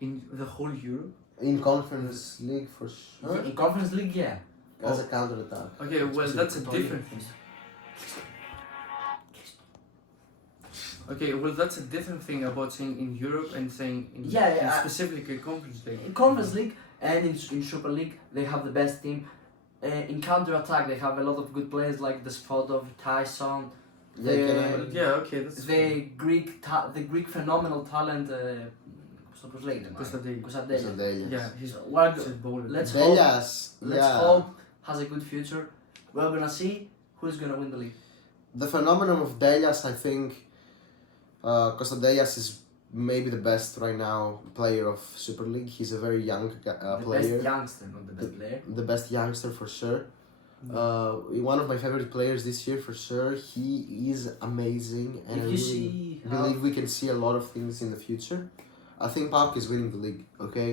in the whole Europe? In Conference League for sure. In Conference League, yeah. As a counter attack. Okay, well that's a different thing. Okay, well that's a different thing about saying in Europe and saying in, in specifically Conference League. In Conference League and in Super League, they have the best team. In counter attack, they have a lot of good players like the Spodov, Tyson. Okay, that's the Greek phenomenal talent. Πώς λέγεται, Kostadelias. Yeah, he's a bowler. Let's Delias, hope has a good future. We're gonna see who's gonna win the league. The phenomenon of Delias, I think, Kostadelias is maybe the best right now player of Super League. He's a very young The player. best youngster, not the best player. The best youngster for sure. One of my favorite players this year for sure. He is amazing, and I really believe we can see a lot of things in the future. I think PAOK is winning the league. Okay,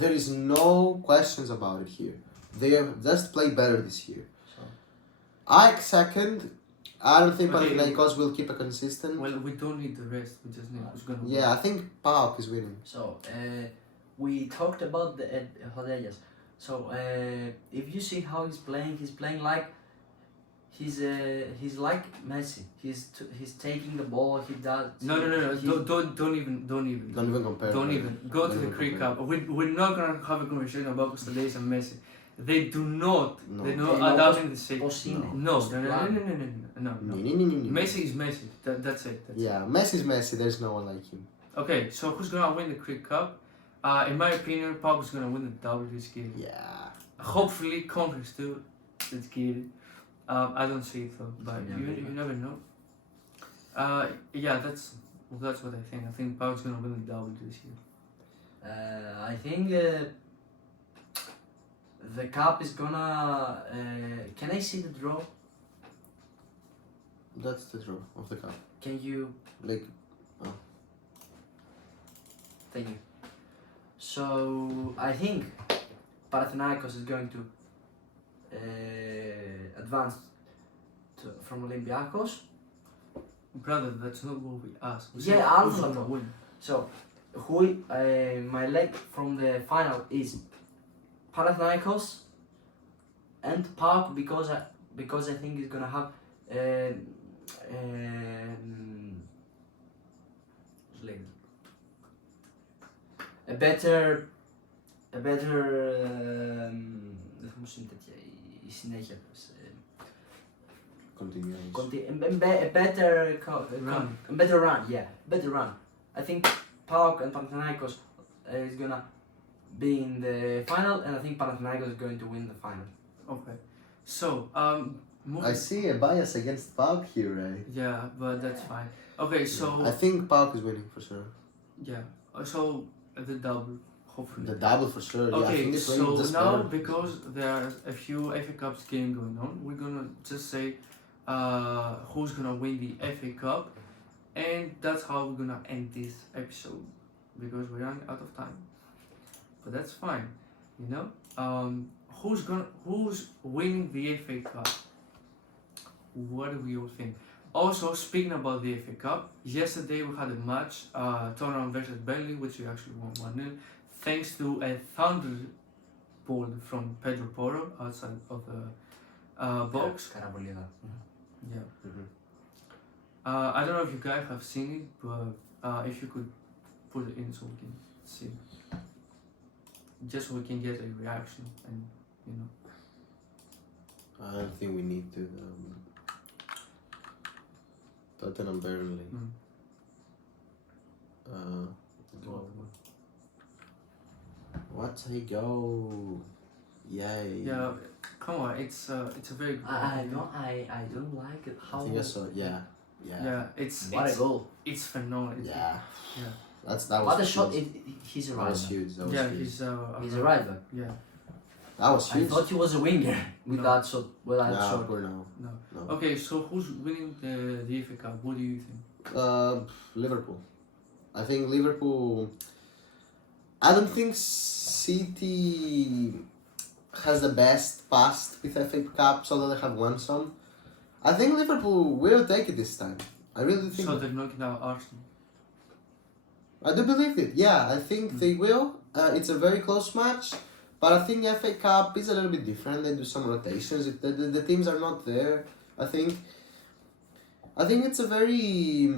there is no questions about it here. They have just played better this year. So. Ike second. I don't think Panathinaikos will keep a consistent. Well, we don't need the rest. We just need who's gonna win. Yeah, I think PAOK is winning. So we talked about the Hodelias. So if you see how he's playing like he's like Messi. He's taking the ball. He does. No. Don't even Compare. Don't even go to the Greek Cup. We're not gonna have a conversation about Kostadelias and Messi. They do not. No. They're not adapting the same. No. Messi is Messi. That's it. Yeah, Messi is Messi. There's no one like him. Okay, so who's gonna win the Greek Cup? In my opinion, PAOK is gonna win the double this year. Yeah. Hopefully, Conference too. Let's get it. I don't see it though, but you never know. Yeah, that's what I think. I think PAOK is gonna win the double this year. I think the cup is gonna. Can I see the draw? That's the draw of the cup. Can you? Like, Thank you. So I think Panathinaikos is going to advance from Olympiacos. Brother, that's not what we asked. We Yeah, said who's Alpha. gonna win. So my leg from the final is Panathinaikos and PAOK because I think it's gonna have a better δεν θα μου είναι τέτοια η συνέχεια. A better run. I think PAOK and Panathinaikos is gonna be in the final, and I think Panathinaikos is going to win the final. Okay. So, I see a bias against PAOK here, right? Yeah, but that's fine. Okay, so I think PAOK is winning for sure. Yeah. So the double, hopefully. The double for sure. Okay, yeah, so now better. because there are a few FA Cups game going on, we're gonna just say who's gonna win the FA Cup, and that's how we're gonna end this episode because we're running out of time. But that's fine, you know. Who's winning the FA Cup? What do we all think? Also, speaking about the FA Cup, yesterday we had a match, Tottenham versus Burnley, which we actually won 1-0, thanks to a thunderbolt from Pedro Porro outside of the box. Καραβολίδα. Yeah. I don't know if you guys have seen it, but if you could put it in so we can see, just so we can get a reaction and you know. I don't think we need to. Tottenham Burnley. What a goal! Yay! Yeah, come on, it's a very good. I don't like it. I How? think I saw. Yeah. Yeah, it's What a goal! it's phenomenal. Yeah. Yeah. That was. What a shot! huge. He's a That right was back. huge. That was Yeah, huge. He's a right back. Yeah. That was I huge. thought he was a winger with No. that shot. With that Nah, shot. poor now. No. No. Okay, so who's winning the FA Cup? What do you think? Liverpool. I think Liverpool. I don't think City has the best past with FA Cups, although they have won some. I think Liverpool will take it this time. I really think. So they're knocking out Arsenal. I do believe it. Yeah, I think they will. It's a very close match, but I think the FA Cup is a little bit different. They do some rotations. The teams are not there. I think it's a very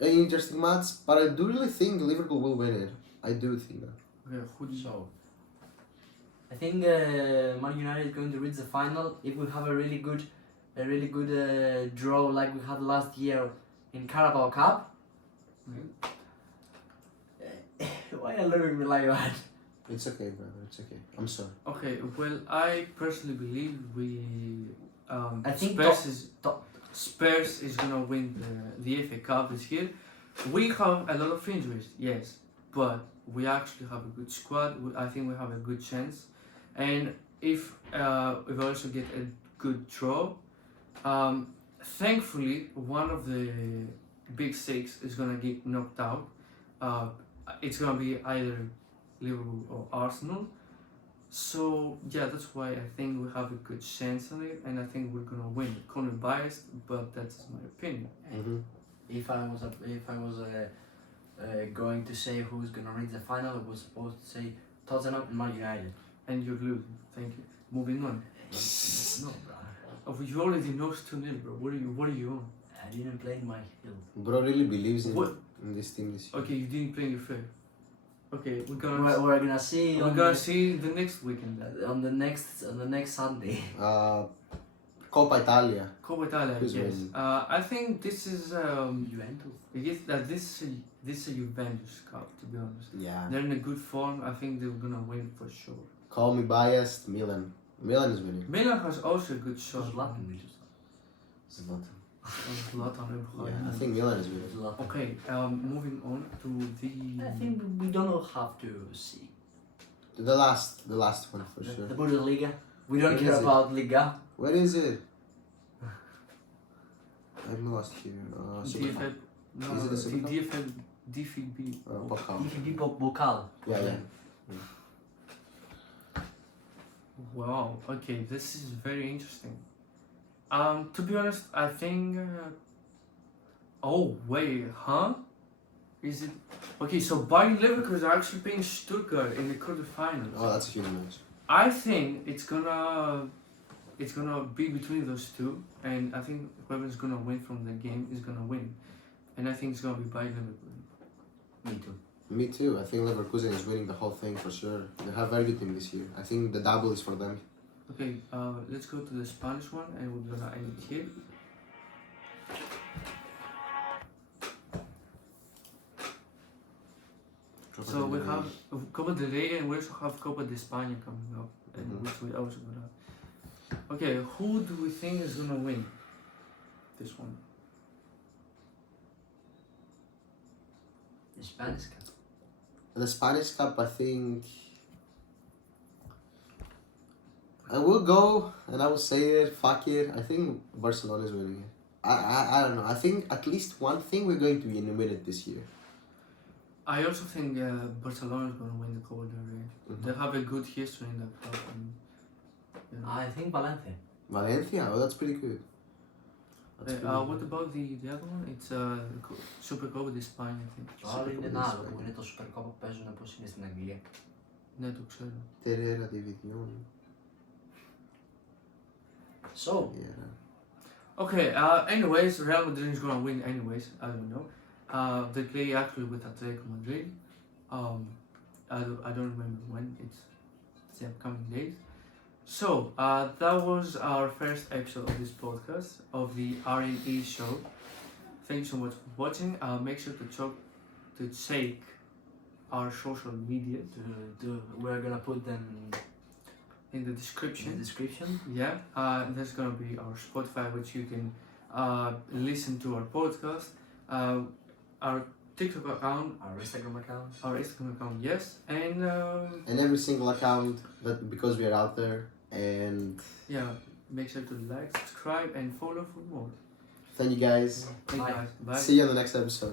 interesting match, but I do really think Liverpool will win it. I do think that. Okay, who do you? So, I think Man United is going to reach the final if we have a really good draw like we had last year in Carabao Cup. Why are you looking at me like that? It's okay, brother. It's okay. I'm sorry. Okay, well, I personally believe I think Spurs is gonna win the FA Cup this year. We have a lot of injuries, yes, but we actually have a good squad. I think we have a good chance, and if we also get a good draw, thankfully one of the big six is gonna get knocked out. It's gonna be either Liverpool or Arsenal. So yeah, that's why I think we have a good chance on it, and I think we're gonna win. Kind of biased, but that's my opinion. Mm-hmm. If I was going to say who's gonna reach the final, I was supposed to say Tottenham and Man United. And you're losing. Thank you. Moving on. No, bro. Oh, you already know 2-0, bro. What are you on? I didn't play in my field. Bro really believes in What? this team this year. Okay, you didn't play in your fair. Okay, we're We're gonna see. gonna see the next weekend. On the next Sunday. Coppa Italia. Coppa Italia, Who's yes. winning? I think this is Juventus. this is a Juventus Cup, to be honest. Yeah. They're in a good form. I think they're gonna win for sure. Call me biased. Milan. Milan is winning. Milan has also a good shot. Zlatan, we just Zlatan. Zlatan. Yeah, I think Milan is winning. Zlatan. Okay, moving on to the. I think we don't have to see The last one for sure. the Bundesliga. We don't Where care is it? about Liga. Where is it? I'm lost here. Super Cup. DFL. No, Is it a Super Cup? DFL. DFB. Pokal. DFB Pokal. Yeah. Wow. Okay, this is very interesting. To be honest, I think. Oh wait, huh? Is it okay? So Bayern Leverkusen are actually playing Stuttgart in the quarterfinals. Oh, that's a huge match. I think it's gonna be between those two, and I think whoever's gonna win from the game is gonna win, and I think it's gonna be Bayern Leverkusen. Me too. Me too. I think Leverkusen is winning the whole thing for sure. They have very good team this year. I think the double is for them. Okay, let's go to the Spanish one, and we're gonna end it here. So we have Copa del Rey, and we also have Copa de España coming up, and which we also gonna. Okay, who do we think is gonna win this one? The Spanish Cup. The Spanish Cup, I think. I will go and I will say it. Fuck it. I think Barcelona is winning it. I don't know. I think at least one thing we're going to be eliminated this year. I also think Barcelona is gonna win the Copa del Rey. They have a good history in the club. And, I think Valencia. Valencia? Oh, that's pretty good. That's pretty good. what about the other one? It's Super Copa de España, I think. Το άλλο είναι Super ένα άλλο Cup. που είναι το Super Cup που παίζουν όπως είναι στην Αγγλία. Ναι, το ξέρω. Tercera División. So, Yeah. Okay. Anyways, Real Madrid is gonna win. Anyways, I don't know. They play actually with Atletico Madrid. I don't remember when. It's the upcoming days. So that was our first episode of this podcast of the RNE show. Thanks so much for watching. Make sure to check our social media We're gonna put them in the in description. the description. Yeah, there's gonna be our Spotify, which you can listen to our podcast, our TikTok account, Our Instagram account. our Instagram account, yes, and And every single account that because we are out there. And yeah, make sure to like, subscribe, and follow for more. thank you guys. Thank you Bye. guys. Bye. See you on the next episode.